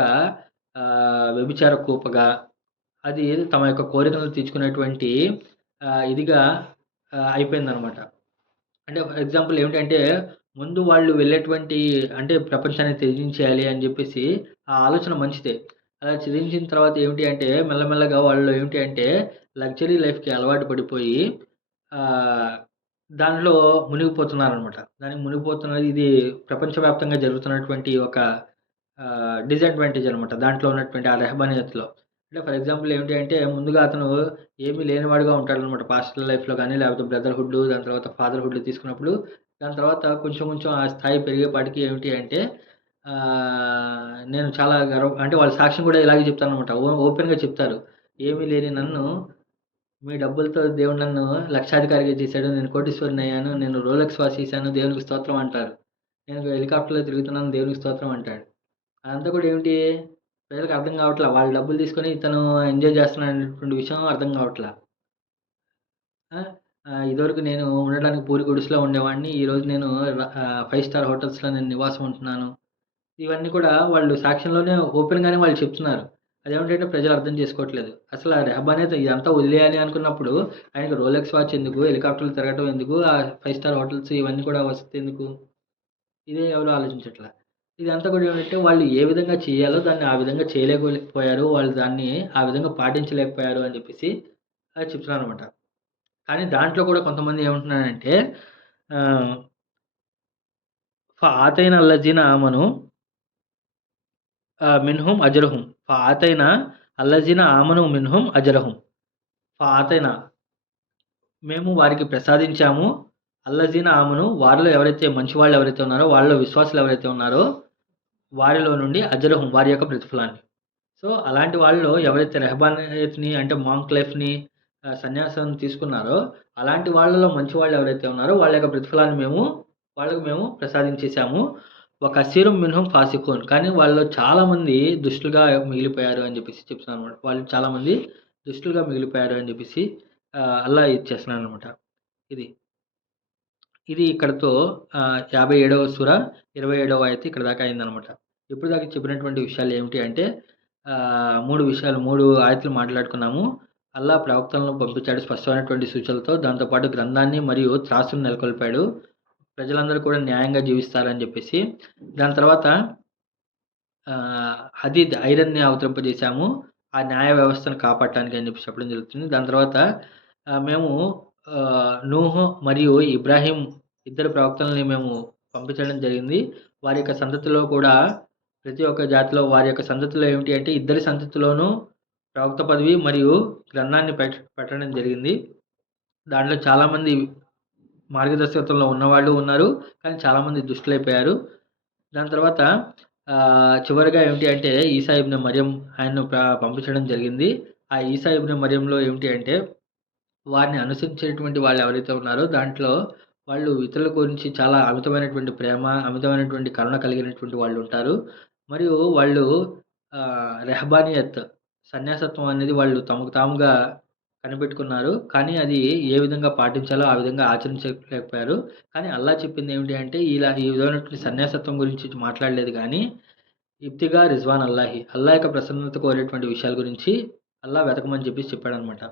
వ్యభిచార కూపగా అది తమ యొక్క కోరికలను తీర్చుకునేటువంటి ఇదిగా అయిపోయిందనమాట. అంటే ఫర్ ఎగ్జాంపుల్ ఏమిటంటే, ముందు వాళ్ళు వెళ్ళేటువంటి అంటే ప్రపంచాన్ని త్యజించేయాలి అని జెప్పేసి ఆ ఆలోచన మంచిదే. అలా త్యజించిన తర్వాత ఏమిటి అంటే, మెల్లమెల్లగా వాళ్ళు ఏమిటి అంటే, లగ్జరీ లైఫ్‌కి అలవాటు పడిపోయి ఆహ్, దాంట్లో మునిగిపోతున్నారనమాట. దానికి మునిగిపోతున్నది ఇది ప్రపంచవ్యాప్తంగా జరుగుతున్నటువంటి ఒక డిసడ్వాంటేజ్ అనమాట. దాంట్లో ఉన్నటువంటి ఆ రెహబానియత్‌లో. అంటే ఫర్ ఎగ్జాంపుల్ ఏమిటి అంటే ముందుగా అతను ఏమీ లేనివాడుగా ఉంటాడనమాట. పాస్టర్ లైఫ్‌లో గాని, లేకపోతే బ్రదర్‌హుడ్డు, దాని తర్వాత ఫాదర్‌హుడ్ తీసుకున్నప్పుడు, దాని తర్వాత కొంచెం కొంచెం ఆ స్థాయి పెరిగేపాటికి ఏమిటి అంటే నేను చాలా అంటే వాళ్ళ సాక్ష్యం కూడా ఇలాగే చెప్తారనమాట. ఓపెన్‌గా చెప్తారు. "ఏమీ లేని నన్ను మీ డబ్బులతో దేవుడు నన్ను లక్షాధికారిగా చేశాడు. నేను కోటీశ్వరుడినయ్యాను. నేను రోలెక్స్ వాచ్ చేశాను. దేవునికి స్తోత్రం" అంటారు. "నేను హెలికాప్టర్‌లో తిరుగుతున్నాను. దేవునికి స్తోత్రం" అంటాడు. అదంతా కూడా ఏమిటి? ప్రజలకు అర్థం కావట్లా. వాళ్ళ డబ్బులు తీసుకొని ఇతను ఎంజాయ్ చేస్తున్నాడనేటువంటి విషయం అర్థం కావట్లా. ఆ! ఇదివరకు నేను ఉండడానికి పూరి గుడిసెలో ఉండేవాడిని. ఈరోజు నేను 5 స్టార్ హోటల్స్‌లో నేను నివాసం ఉంటున్నాను. ఇవన్నీ కూడా వాళ్ళు సాక్ష్యంలోనే ఓపెన్‌గానే వాళ్ళు చెప్తున్నారు. అదేమిటంటే ప్రజలు అర్థం చేసుకోవట్లేదు. అసలు ఆ రెహబానియత్ ఇదంతా వదిలేయాలి అనుకున్నప్పుడు ఆయనకి రోలెక్స్ వాచ్ ఎందుకు? హెలికాప్టర్‌లో తిరగటం ఎందుకు? ఆ 5 స్టార్ హోటల్స్ ఇవన్నీ కూడా వసతి ఎందుకు? ఇదే ఎవరు ఆలోచించట్ల. ఇదంతా కూడా ఏమంటే వాళ్ళు ఏ విధంగా చేయాలో దాన్ని ఆ విధంగా చేయలేకపోయారు. వాళ్ళు దాన్ని ఆ విధంగా పాటించలేకపోయారు అని చెప్పేసి చెప్తున్నారనమాట. కానీ దాంట్లో కూడా కొంతమంది ఏమంటున్నారంటే ఆహ్, ఫఆతైనా అల్లజీన ఆమను మిన్హుం అజ్రహుం. ఫఆతైనా అల్లజీన ఆమను మిన్హుం అజ్రహుం. ఫఆతైనా మేము వారికి ప్రసాదించాము. అల్లజీన ఆమను వారిలో ఎవరైతే మంచివాళ్ళు ఎవరైతే ఉన్నారో, వాళ్ళలో విశ్వాసులు ఎవరైతే ఉన్నారో వారిలో నుండి అజ్రహుం వారి యొక్క ప్రతిఫలాన్ని. సో, అలాంటి వాళ్ళలో ఎవరైతే రెహబానియత్‌ని అంటే మాంక్ లైఫ్‌ని సన్యాసం తీసుకున్నారో, అలాంటి వాళ్ళలో మంచి వాళ్ళు ఎవరైతే ఉన్నారో వాళ్ళ యొక్క ప్రతిఫలాన్ని వాళ్ళకి మేము ప్రసాదించేసాము. ఒక కసీరుం మిన్హుం ఫాసిఖూన్. కానీ వాళ్ళలో చాలామంది దుష్టులుగా మిగిలిపోయారు అని చెప్పేసి చెప్తున్నానన్నమాట. వాళ్ళు చాలామంది దుష్టులుగా మిగిలిపోయారు అని చెప్పేసి అల్లా ఇచ్చేస్తున్నాడన్నమాట. ఇది. ఇది ఇక్కడితో 57వ సూర 27వ ఆయత్ ఇక్కడి దాకా అయిందనమాట. ఇప్పటిదాకా చెప్పినటువంటి విషయాలు ఏమిటి అంటే 3 విషయాలు 3 ఆయతులు మాట్లాడుకున్నాము. అల్లా ప్రవక్తలను పంపించాడు స్పష్టమైనటువంటి సూచనలతో. దాంతో పాటు గ్రంథాన్ని మరియు త్రాసును నెలకొల్పాడు. ప్రజలందరూ కూడా న్యాయంగా జీవిస్తారని చెప్పేసి. దాని తర్వాత హదీద్ ఐరన్‌ని అవతరింపజేశాము. ఆ న్యాయ వ్యవస్థను కాపాడటానికి అని చెప్పి చెప్పడం జరుగుతుంది. దాని తర్వాత మేము నూహు మరియు ఇబ్రాహీం ఇద్దరు ప్రవక్తలని మేము పంపించడం జరిగింది. వారి యొక్క సంతతిలో కూడా ప్రతి ఒక్క జాతిలో వారి యొక్క సంతతిలో ఏమిటి అంటే ఇద్దరి సంతతిలోనూ ప్రవక్త పదవి మరియు గ్రంథాన్ని పెట్టడం జరిగింది. దాంట్లో చాలామంది మార్గదర్శకత్వంలో ఉన్నవాళ్ళు ఉన్నారు. కానీ చాలామంది దుష్టులైపోయారు. దాని తర్వాత చివరగా ఏమిటి అంటే ఈసా ఇబ్న్ మరియం ఆయన్ను పంపించడం జరిగింది. ఆ ఈసా ఇబ్న్ మరియంలో ఏమిటి అంటే వారిని అనుసరించేటువంటి వాళ్ళు ఎవరైతే ఉన్నారో దాంట్లో వాళ్ళు ఇతరుల గురించి చాలా అమితమైనటువంటి ప్రేమ, అమితమైనటువంటి కరుణ కలిగినటువంటి వాళ్ళు ఉంటారు. మరియు వాళ్ళు రెహబానియత్ సన్యాసత్వం అనేది వాళ్ళు తమకు తాముగా కనిపెట్టుకున్నారు. కానీ అది ఏ విధంగా పాటించాలో ఆ విధంగా ఆచరించలేకపోయారు. కానీ అల్లా చెప్పింది ఏమిటి అంటే ఈ విధమైనటువంటి సన్యాసత్వం గురించి మాట్లాడలేదు గానీ, ఇబ్తిగా రిజ్వాన్ అల్లాహి అల్లా యొక్క ప్రసన్నత కోరేటువంటి విషయాల గురించి అల్లా వెతకమని చెప్పేసి చెప్పాడనమాట.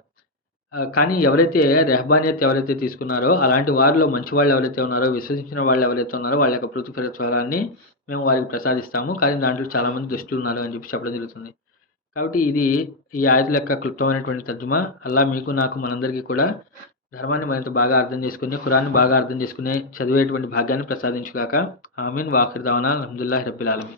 కానీ ఎవరైతే రెహబానియత్ ఎవరైతే తీసుకున్నారో అలాంటి వారిలో మంచి వాళ్ళు ఎవరైతే ఉన్నారో, విశ్వసించిన వాళ్ళు ఎవరైతే ఉన్నారో వాళ్ళ యొక్క ప్రతిఫలాన్ని మేము వారికి ప్రసాదిస్తాము. కానీ దాంట్లో చాలామంది దుష్టులు ఉన్నారు అని చెప్పి చెప్పడం జరుగుతుంది. కాబట్టి ఈ ఆయతుల యొక్క క్లుప్తమైనటువంటి తర్జుమా. అల్లా మీకు, నాకు, మనందరికీ కూడా ధర్మాన్ని మరింత బాగా అర్థం చేసుకుని, ఖురాన్‌ని బాగా అర్థం చేసుకునే చదివేటువంటి భాగ్యాన్ని ప్రసాదించుగాక. ఆమీన్. వాఖిర్ దావానా అల్హమ్దులిల్లాహి రబ్బిల్ ఆలమీన్.